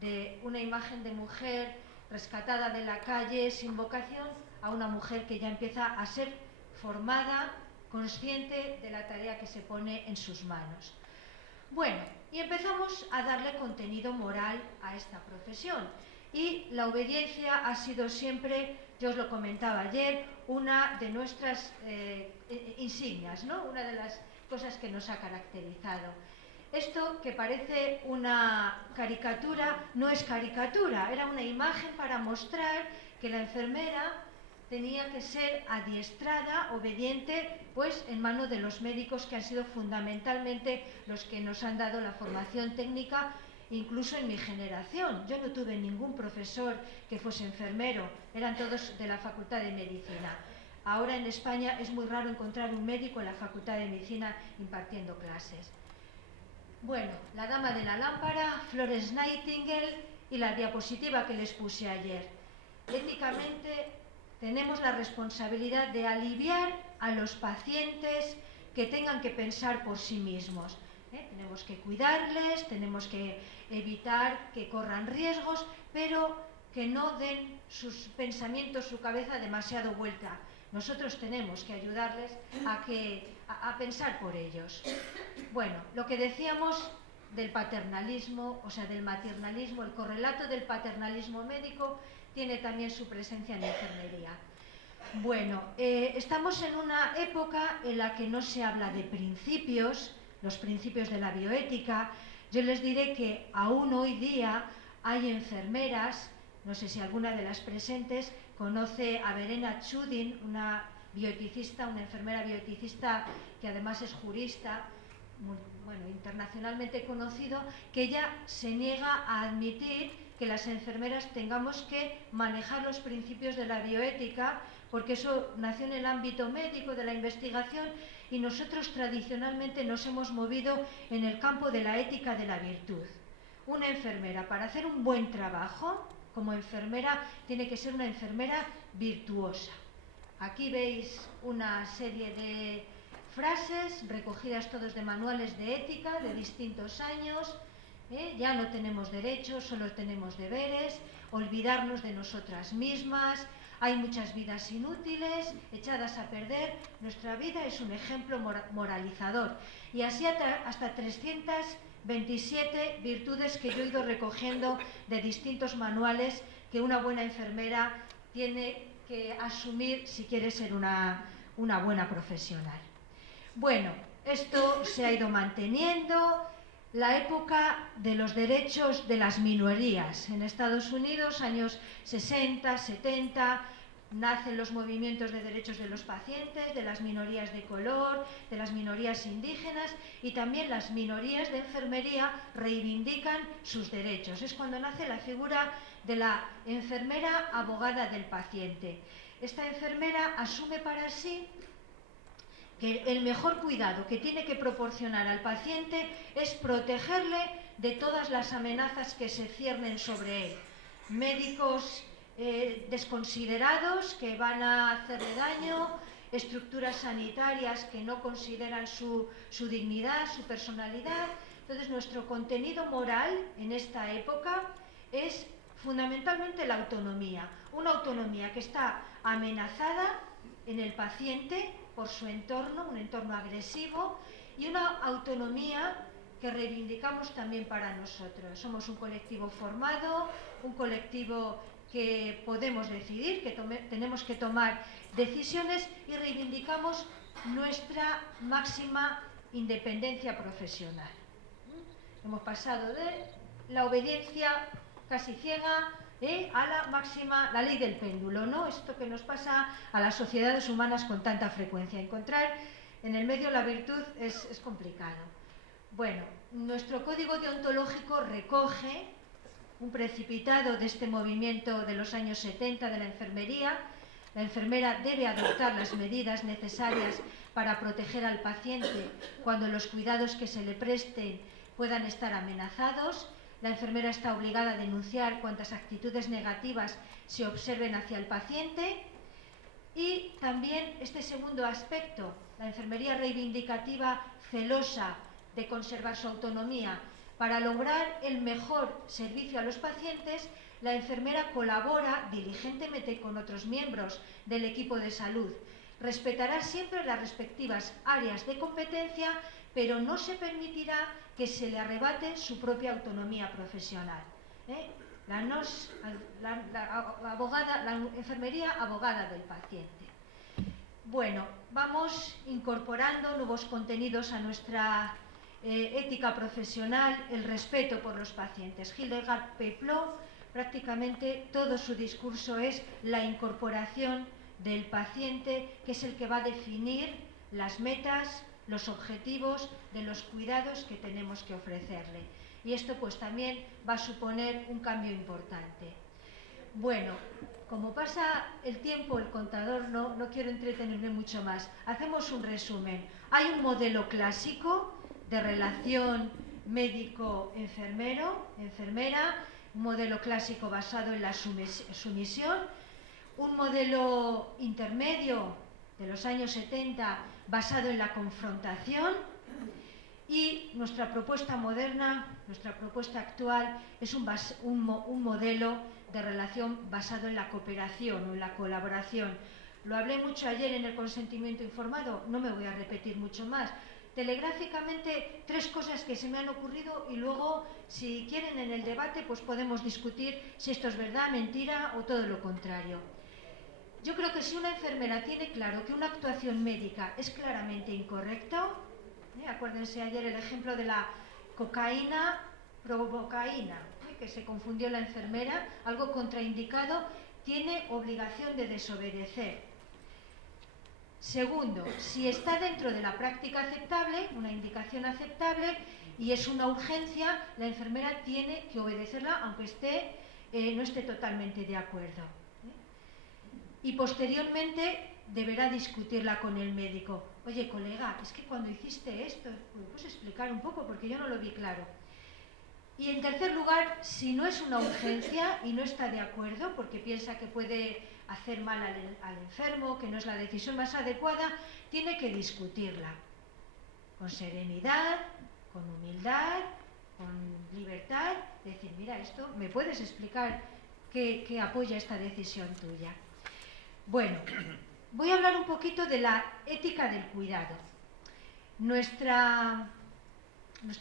de una imagen de mujer rescatada de la calle sin vocación a una mujer que ya empieza a ser formada, consciente de la tarea que se pone en sus manos. Bueno, y empezamos a darle contenido moral a esta profesión, y la obediencia ha sido siempre, yo os lo comentaba ayer, una de nuestras insignias, ¿no? Una de las cosas que nos ha caracterizado. Esto, que parece una caricatura, no es caricatura, era una imagen para mostrar que la enfermera tenía que ser adiestrada, obediente, pues en manos de los médicos, que han sido fundamentalmente los que nos han dado la formación técnica. Incluso en mi generación, yo no tuve ningún profesor que fuese enfermero, eran todos de la Facultad de Medicina. Ahora en España es muy raro encontrar un médico en la Facultad de Medicina impartiendo clases. Bueno, la dama de la lámpara, Florence Nightingale, y la diapositiva que les puse ayer. Éticamente tenemos la responsabilidad de aliviar a los pacientes que tengan que pensar por sí mismos. Tenemos que cuidarles, tenemos que evitar que corran riesgos, pero que no den sus pensamientos, su cabeza demasiado vuelta. Nosotros tenemos que ayudarles a pensar por ellos. Bueno, lo que decíamos del paternalismo, o sea, del maternalismo, el correlato del paternalismo médico tiene también su presencia en la enfermería. Bueno, estamos en una época en la que no se habla de principios, los principios de la bioética. Yo les diré que aún hoy día hay enfermeras, no sé si alguna de las presentes conoce a Verena Chudin, una bioeticista, una enfermera bioeticista que además es jurista, bueno, internacionalmente conocido, que ella se niega a admitir que las enfermeras tengamos que manejar los principios de la bioética porque eso nació en el ámbito médico, de la investigación, y nosotros tradicionalmente nos hemos movido en el campo de la ética de la virtud. Una enfermera, para hacer un buen trabajo como enfermera, tiene que ser una enfermera virtuosa. Aquí veis una serie de frases recogidas todos de manuales de ética de distintos años. Ya no tenemos derechos, solo tenemos deberes, olvidarnos de nosotras mismas, hay muchas vidas inútiles, echadas a perder, nuestra vida es un ejemplo moralizador. Y así hasta 327 virtudes que yo he ido recogiendo de distintos manuales que una buena enfermera tiene que asumir si quiere ser una buena profesional. Bueno, esto se ha ido manteniendo. La época de los derechos de las minorías. En Estados Unidos, años 60, 70, nacen los movimientos de derechos de los pacientes, de las minorías de color, de las minorías indígenas, y también las minorías de enfermería reivindican sus derechos. Es cuando nace la figura de la enfermera abogada del paciente. Esta enfermera asume para sí que el mejor cuidado que tiene que proporcionar al paciente es protegerle de todas las amenazas que se ciernen sobre él. Médicos desconsiderados que van a hacerle daño, estructuras sanitarias que no consideran su dignidad, su personalidad. Entonces, nuestro contenido moral en esta época es fundamentalmente la autonomía. Una autonomía que está amenazada en el paciente por su entorno, un entorno agresivo, y una autonomía que reivindicamos también para nosotros. Somos un colectivo formado, un colectivo que podemos decidir, que tenemos que tomar decisiones, y reivindicamos nuestra máxima independencia profesional. Hemos pasado de la obediencia casi ciega a la máxima, la ley del péndulo, ¿no? Esto que nos pasa a las sociedades humanas con tanta frecuencia. Encontrar en el medio la virtud es complicado. Bueno, nuestro código deontológico recoge un precipitado de este movimiento de los años 70 de la enfermería. La enfermera debe adoptar las medidas necesarias para proteger al paciente cuando los cuidados que se le presten puedan estar amenazados. La enfermera está obligada a denunciar cuantas actitudes negativas se observen hacia el paciente. Y también este segundo aspecto, la enfermería reivindicativa, celosa de conservar su autonomía. Para lograr el mejor servicio a los pacientes, la enfermera colabora diligentemente con otros miembros del equipo de salud. Respetará siempre las respectivas áreas de competencia, pero no se permitirá que se le arrebate su propia autonomía profesional. La enfermería abogada del paciente. Bueno, vamos incorporando nuevos contenidos a nuestra ética profesional, el respeto por los pacientes. Hildegard Peplau, prácticamente todo su discurso es la incorporación del paciente, que es el que va a definir las metas, los objetivos de los cuidados que tenemos que ofrecerle. Y esto pues también va a suponer un cambio importante. Bueno, como pasa el tiempo, el contador, no quiero entretenerme mucho más. Hacemos un resumen. Hay un modelo clásico de relación médico-enfermero, enfermera, un modelo clásico basado en la sumisión, un modelo intermedio de los años 70 basado en la confrontación, y nuestra propuesta moderna, nuestra propuesta actual es un modelo de relación basado en la cooperación o en la colaboración. Lo hablé mucho ayer en el consentimiento informado, no me voy a repetir mucho más. Telegráficamente, 3 cosas que se me han ocurrido, y luego, si quieren, en el debate pues podemos discutir si esto es verdad, mentira o todo lo contrario. Yo creo que si una enfermera tiene claro que una actuación médica es claramente incorrecta, acuérdense ayer el ejemplo de la cocaína, provocaína, que se confundió la enfermera, algo contraindicado, tiene obligación de desobedecer. Segundo, si está dentro de la práctica aceptable, una indicación aceptable, y es una urgencia, la enfermera tiene que obedecerla, aunque no esté totalmente de acuerdo. y posteriormente deberá discutirla con el médico. Oye, colega, es que cuando hiciste esto, ¿me puedes explicar un poco? Porque yo no lo vi claro. Y en tercer lugar, si no es una urgencia y no está de acuerdo porque piensa que puede hacer mal al enfermo, que no es la decisión más adecuada, tiene que discutirla con serenidad, con humildad, con libertad, decir, mira, esto, ¿me puedes explicar qué apoya esta decisión tuya? Bueno, voy a hablar un poquito de la ética del cuidado. Nuestro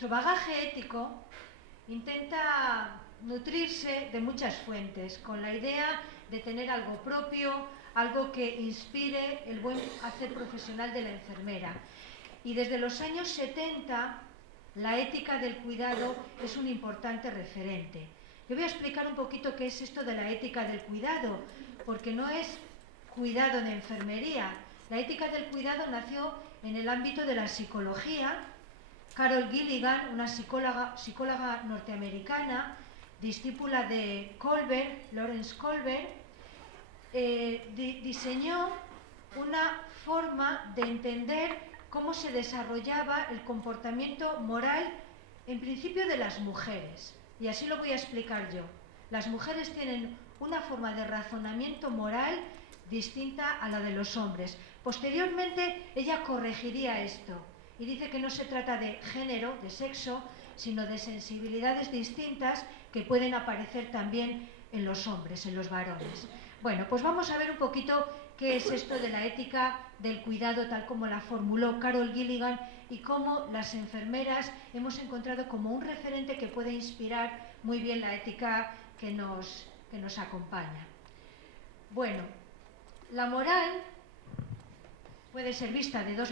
bagaje ético intenta nutrirse de muchas fuentes, con la idea de tener algo propio, algo que inspire el buen hacer profesional de la enfermera. Y desde los años 70, la ética del cuidado es un importante referente. Yo voy a explicar un poquito qué es esto de la ética del cuidado, porque no es cuidado de enfermería. La ética del cuidado nació en el ámbito de la psicología. Carol Gilligan, una psicóloga norteamericana, discípula de Kohlberg, Lawrence Kohlberg, diseñó una forma de entender cómo se desarrollaba el comportamiento moral, en principio de las mujeres. Y así lo voy a explicar yo. Las mujeres tienen una forma de razonamiento moral distinta a la de los hombres. Posteriormente, ella corregiría esto y dice que no se trata de género, de sexo, sino de sensibilidades distintas que pueden aparecer también en los hombres, en los varones. Bueno, pues vamos a ver un poquito qué es esto de la ética del cuidado tal como la formuló Carol Gilligan y cómo las enfermeras hemos encontrado como un referente que puede inspirar muy bien la ética que nos acompaña. Bueno, la moral puede ser vista de dos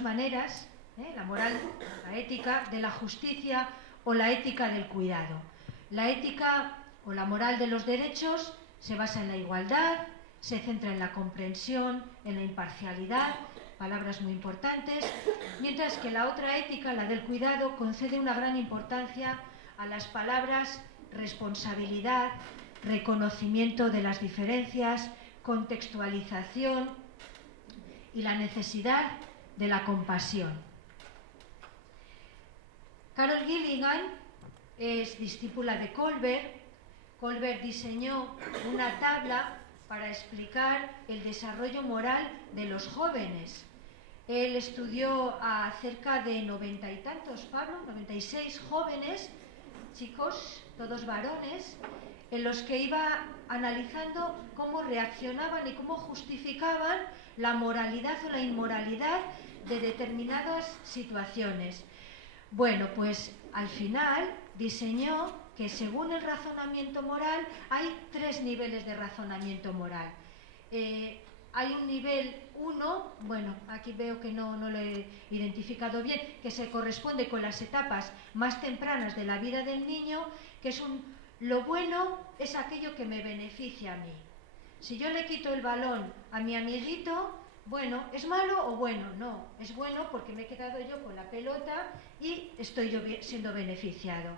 maneras, la moral, la ética de la justicia o la ética del cuidado. La ética o la moral de los derechos se basa en la igualdad, se centra en la comprensión, en la imparcialidad, palabras muy importantes, mientras que la otra ética, la del cuidado, concede una gran importancia a las palabras responsabilidad, reconocimiento de las diferencias, contextualización y la necesidad de la compasión. Carol Gilligan es discípula de Kohlberg. Kohlberg diseñó una tabla para explicar el desarrollo moral de los jóvenes. Él estudió a cerca de 90 y tantos, Pablo, 96 jóvenes, chicos, todos varones, en los que iba analizando cómo reaccionaban y cómo justificaban la moralidad o la inmoralidad de determinadas situaciones. Bueno, pues al final diseñó que según el razonamiento moral hay 3 niveles de razonamiento moral. Hay un nivel 1, bueno, aquí veo que no lo he identificado bien, que se corresponde con las etapas más tempranas de la vida del niño, que es lo bueno es aquello que me beneficia a mí. Si yo le quito el balón a mi amiguito, bueno, ¿es malo o bueno? No, es bueno porque me he quedado yo con la pelota y estoy yo siendo beneficiado.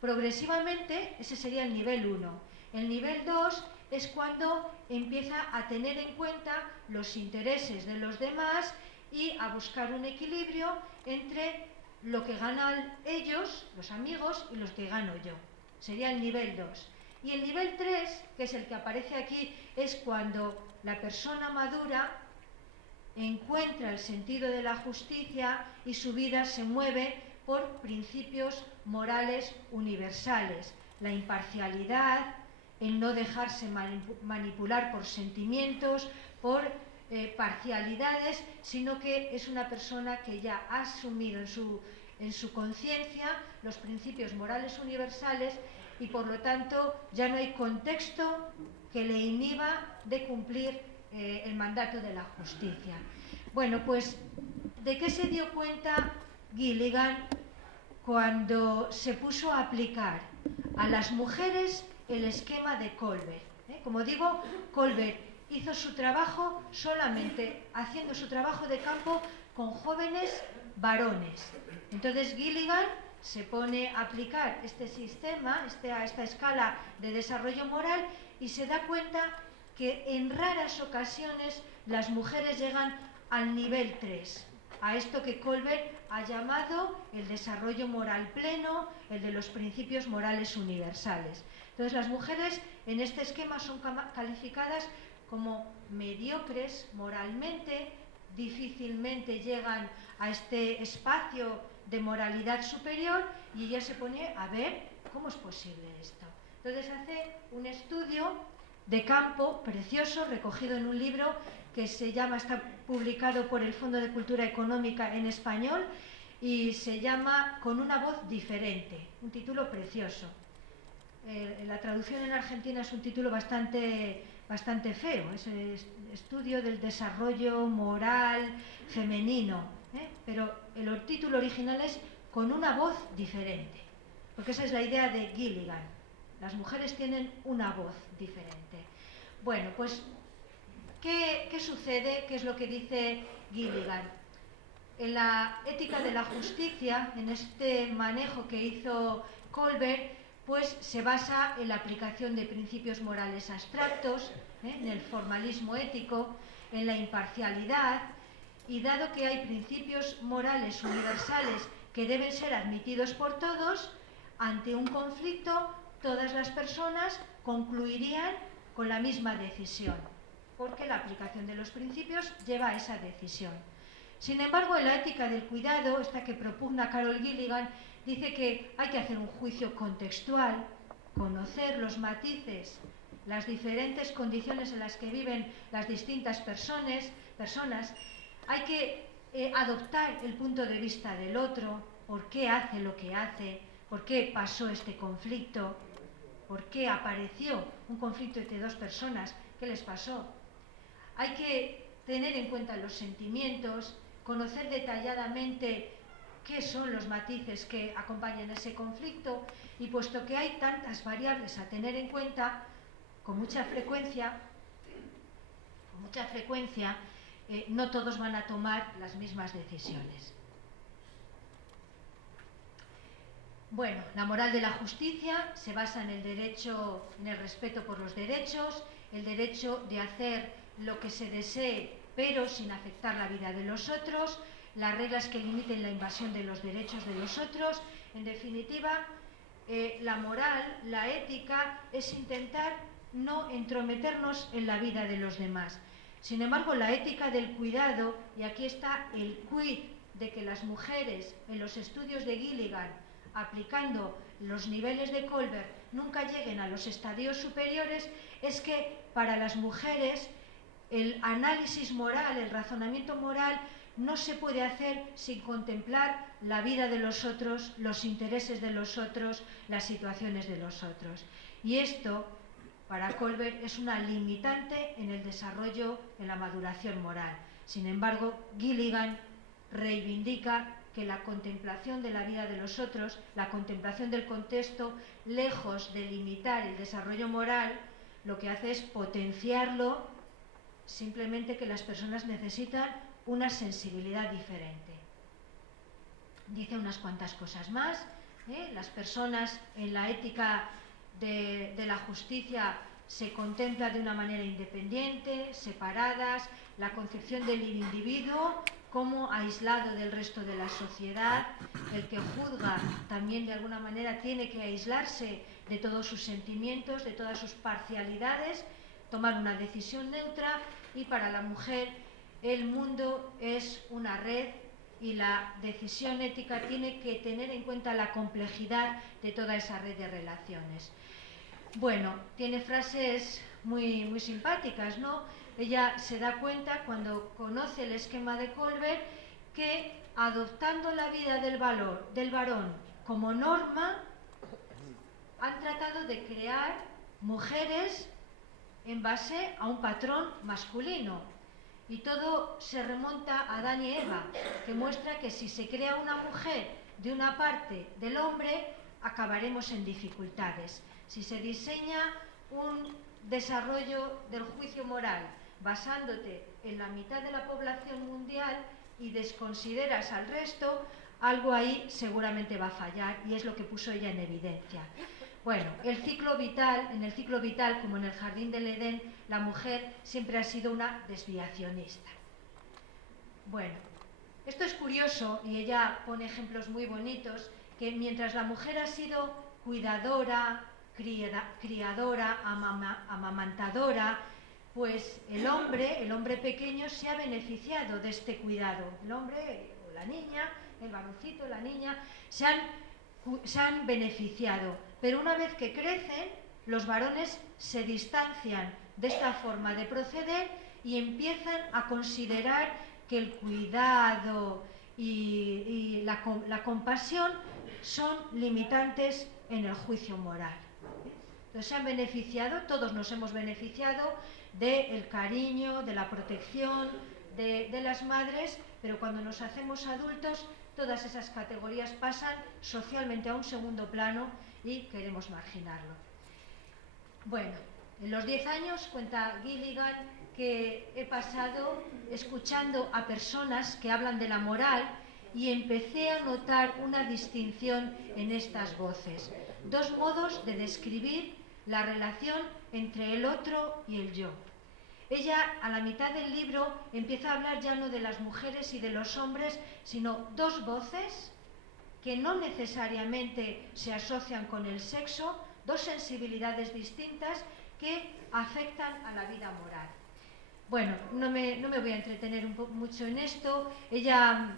Progresivamente, ese sería el nivel 1. El nivel 2 es cuando empieza a tener en cuenta los intereses de los demás y a buscar un equilibrio entre lo que ganan ellos, los amigos, y los que gano yo. Sería el nivel 2. Y el nivel 3, que es el que aparece aquí, es cuando la persona madura encuentra el sentido de la justicia y su vida se mueve por principios morales universales. La imparcialidad, el no dejarse manipular por sentimientos, por parcialidades, sino que es una persona que ya ha asumido en su conciencia los principios morales universales y por lo tanto ya no hay contexto que le inhiba de cumplir el mandato de la justicia. Bueno, pues, ¿de qué se dio cuenta Gilligan cuando se puso a aplicar a las mujeres el esquema de Kohlberg? Como digo, Kohlberg hizo su trabajo solamente haciendo su trabajo de campo con jóvenes varones. Entonces Gilligan se pone a aplicar este sistema, esta escala de desarrollo moral y se da cuenta que en raras ocasiones las mujeres llegan al nivel 3, a esto que Colbert ha llamado el desarrollo moral pleno, el de los principios morales universales. Entonces, las mujeres en este esquema son calificadas como mediocres moralmente, difícilmente llegan a este espacio de moralidad superior, y ella se pone a ver cómo es posible esto. Entonces hace un estudio de campo precioso, recogido en un libro que se llama, está publicado por el Fondo de Cultura Económica en español, y se llama Con una voz diferente, un título precioso. La traducción en Argentina es un título bastante feo, es el estudio del desarrollo moral femenino, pero el título original es Con una voz diferente, porque esa es la idea de Gilligan. Las mujeres tienen una voz diferente. Bueno, pues, ¿qué sucede? ¿Qué es lo que dice Gilligan? En la ética de la justicia, en este manejo que hizo Colbert, pues se basa en la aplicación de principios morales abstractos, en el formalismo ético, en la imparcialidad, y dado que hay principios morales universales que deben ser admitidos por todos, ante un conflicto todas las personas concluirían con la misma decisión, porque la aplicación de los principios lleva a esa decisión. Sin embargo, en la ética del cuidado, esta que propugna Carol Gilligan, dice que hay que hacer un juicio contextual, conocer los matices, las diferentes condiciones en las que viven las distintas personas, hay que adoptar el punto de vista del otro, por qué hace lo que hace, por qué pasó este conflicto, por qué apareció un conflicto entre dos personas, qué les pasó. Hay que tener en cuenta los sentimientos, conocer detalladamente qué son los matices que acompañan ese conflicto, y puesto que hay tantas variables a tener en cuenta, con mucha frecuencia, no todos van a tomar las mismas decisiones. Bueno, la moral de la justicia se basa en el derecho, en el respeto por los derechos, el derecho de hacer lo que se desee, pero sin afectar la vida de los otros, las reglas que limiten la invasión de los derechos de los otros. En definitiva, la moral, la ética, es intentar no entrometernos en la vida de los demás. Sin embargo, la ética del cuidado, y aquí está el quid de que las mujeres en los estudios de Gilligan, aplicando los niveles de Colbert, nunca lleguen a los estadios superiores, es que para las mujeres el análisis moral, el razonamiento moral, no se puede hacer sin contemplar la vida de los otros, los intereses de los otros, las situaciones de los otros. Y esto, para Colbert, es una limitante en el desarrollo, en la maduración moral. Sin embargo, Gilligan reivindica que la contemplación de la vida de los otros, la contemplación del contexto, lejos de limitar el desarrollo moral, lo que hace es potenciarlo, simplemente que las personas necesitan una sensibilidad diferente. Dice unas cuantas cosas más. Las personas en la ética de la justicia se contemplan de una manera independiente, separadas, la concepción del individuo como aislado del resto de la sociedad, el que juzga también de alguna manera tiene que aislarse de todos sus sentimientos, de todas sus parcialidades, tomar una decisión neutra, y para la mujer el mundo es una red y la decisión ética tiene que tener en cuenta la complejidad de toda esa red de relaciones. Bueno, tiene frases muy simpáticas, ¿no? Ella se da cuenta, cuando conoce el esquema de Colbert, que adoptando la vida del varón como norma, han tratado de crear mujeres en base a un patrón masculino. Y todo se remonta a Adán y Eva, que muestra que si se crea una mujer de una parte del hombre, acabaremos en dificultades. Si se diseña un desarrollo del juicio moral basándote en la mitad de la población mundial y desconsideras al resto, algo ahí seguramente va a fallar, y es lo que puso ella en evidencia. Bueno, en el ciclo vital, como en el jardín del Edén, la mujer siempre ha sido una desviacionista. Bueno, esto es curioso y ella pone ejemplos muy bonitos, que mientras la mujer ha sido cuidadora, criadora, amamantadora, pues el hombre pequeño se ha beneficiado de este cuidado. El hombre o la niña, el varoncito, la niña, se han beneficiado. Pero una vez que crecen, los varones se distancian de esta forma de proceder y empiezan a considerar que el cuidado y la compasión son limitantes en el juicio moral. Entonces se han beneficiado, todos nos hemos beneficiado del cariño, de la protección de las madres, pero cuando nos hacemos adultos, todas esas categorías pasan socialmente a un segundo plano y queremos marginarlo. Bueno, en los 10 años, cuenta Gilligan, que he pasado escuchando a personas que hablan de la moral y empecé a notar una distinción en estas voces. Dos modos de describir la relación entre el otro y el yo. Ella, a la mitad del libro, empieza a hablar ya no de las mujeres y de los hombres, sino dos voces que no necesariamente se asocian con el sexo, dos sensibilidades distintas que afectan a la vida moral. Bueno, no me voy a entretener mucho en esto. Ella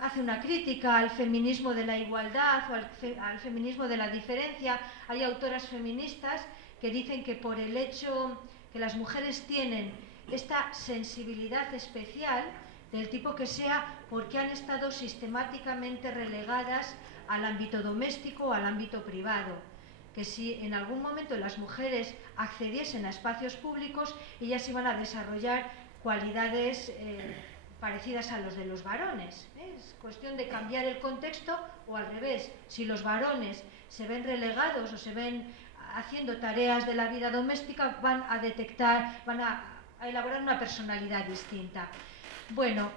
hace una crítica al feminismo de la igualdad o al feminismo de la diferencia. Hay autoras feministas que dicen que por el hecho que las mujeres tienen esta sensibilidad especial, del tipo que sea, porque han estado sistemáticamente relegadas al ámbito doméstico o al ámbito privado. Que si en algún momento las mujeres accediesen a espacios públicos, ellas iban a desarrollar cualidades parecidas a los de los varones. Es cuestión de cambiar el contexto, o al revés, si los varones se ven relegados o se ven haciendo tareas de la vida doméstica, van a elaborar una personalidad distinta. Bueno,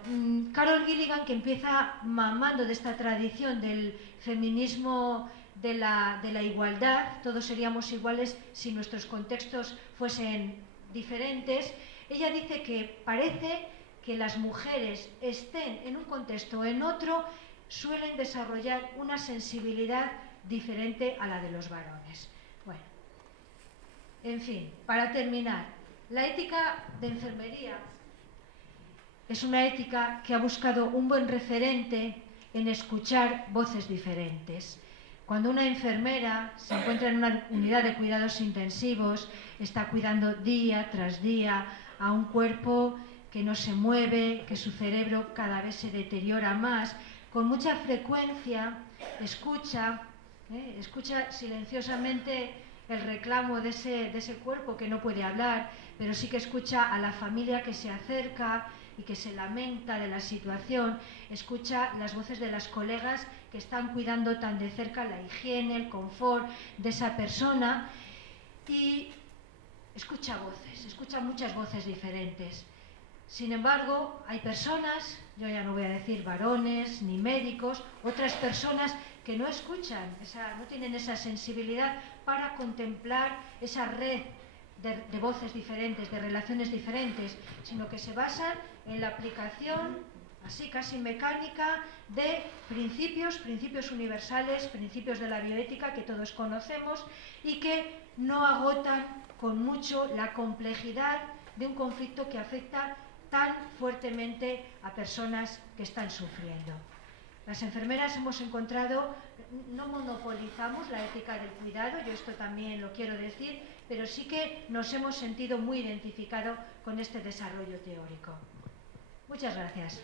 Carol Gilligan, que empieza mamando de esta tradición del feminismo de la igualdad, todos seríamos iguales si nuestros contextos fuesen diferentes, ella dice que parece que las mujeres, estén en un contexto o en otro, suelen desarrollar una sensibilidad diferente a la de los varones. Bueno, en fin, para terminar, la ética de enfermería es una ética que ha buscado un buen referente en escuchar voces diferentes. Cuando una enfermera se encuentra en una unidad de cuidados intensivos, está cuidando día tras día a un cuerpo que no se mueve, que su cerebro cada vez se deteriora más, con mucha frecuencia escucha silenciosamente el reclamo de ese cuerpo que no puede hablar, pero sí que escucha a la familia que se acerca y que se lamenta de la situación, escucha las voces de las colegas que están cuidando tan de cerca la higiene, el confort de esa persona, y escucha muchas voces diferentes. Sin embargo, hay personas, yo ya no voy a decir varones ni médicos, otras personas que no escuchan, no tienen esa sensibilidad para contemplar esa red de voces diferentes, de relaciones diferentes, sino que se basan en la aplicación, así casi mecánica, de principios universales, principios de la bioética que todos conocemos y que no agotan con mucho la complejidad de un conflicto que afecta tan fuertemente a personas que están sufriendo. Las enfermeras hemos encontrado, no monopolizamos la ética del cuidado, yo esto también lo quiero decir, pero sí que nos hemos sentido muy identificados con este desarrollo teórico. Muchas gracias.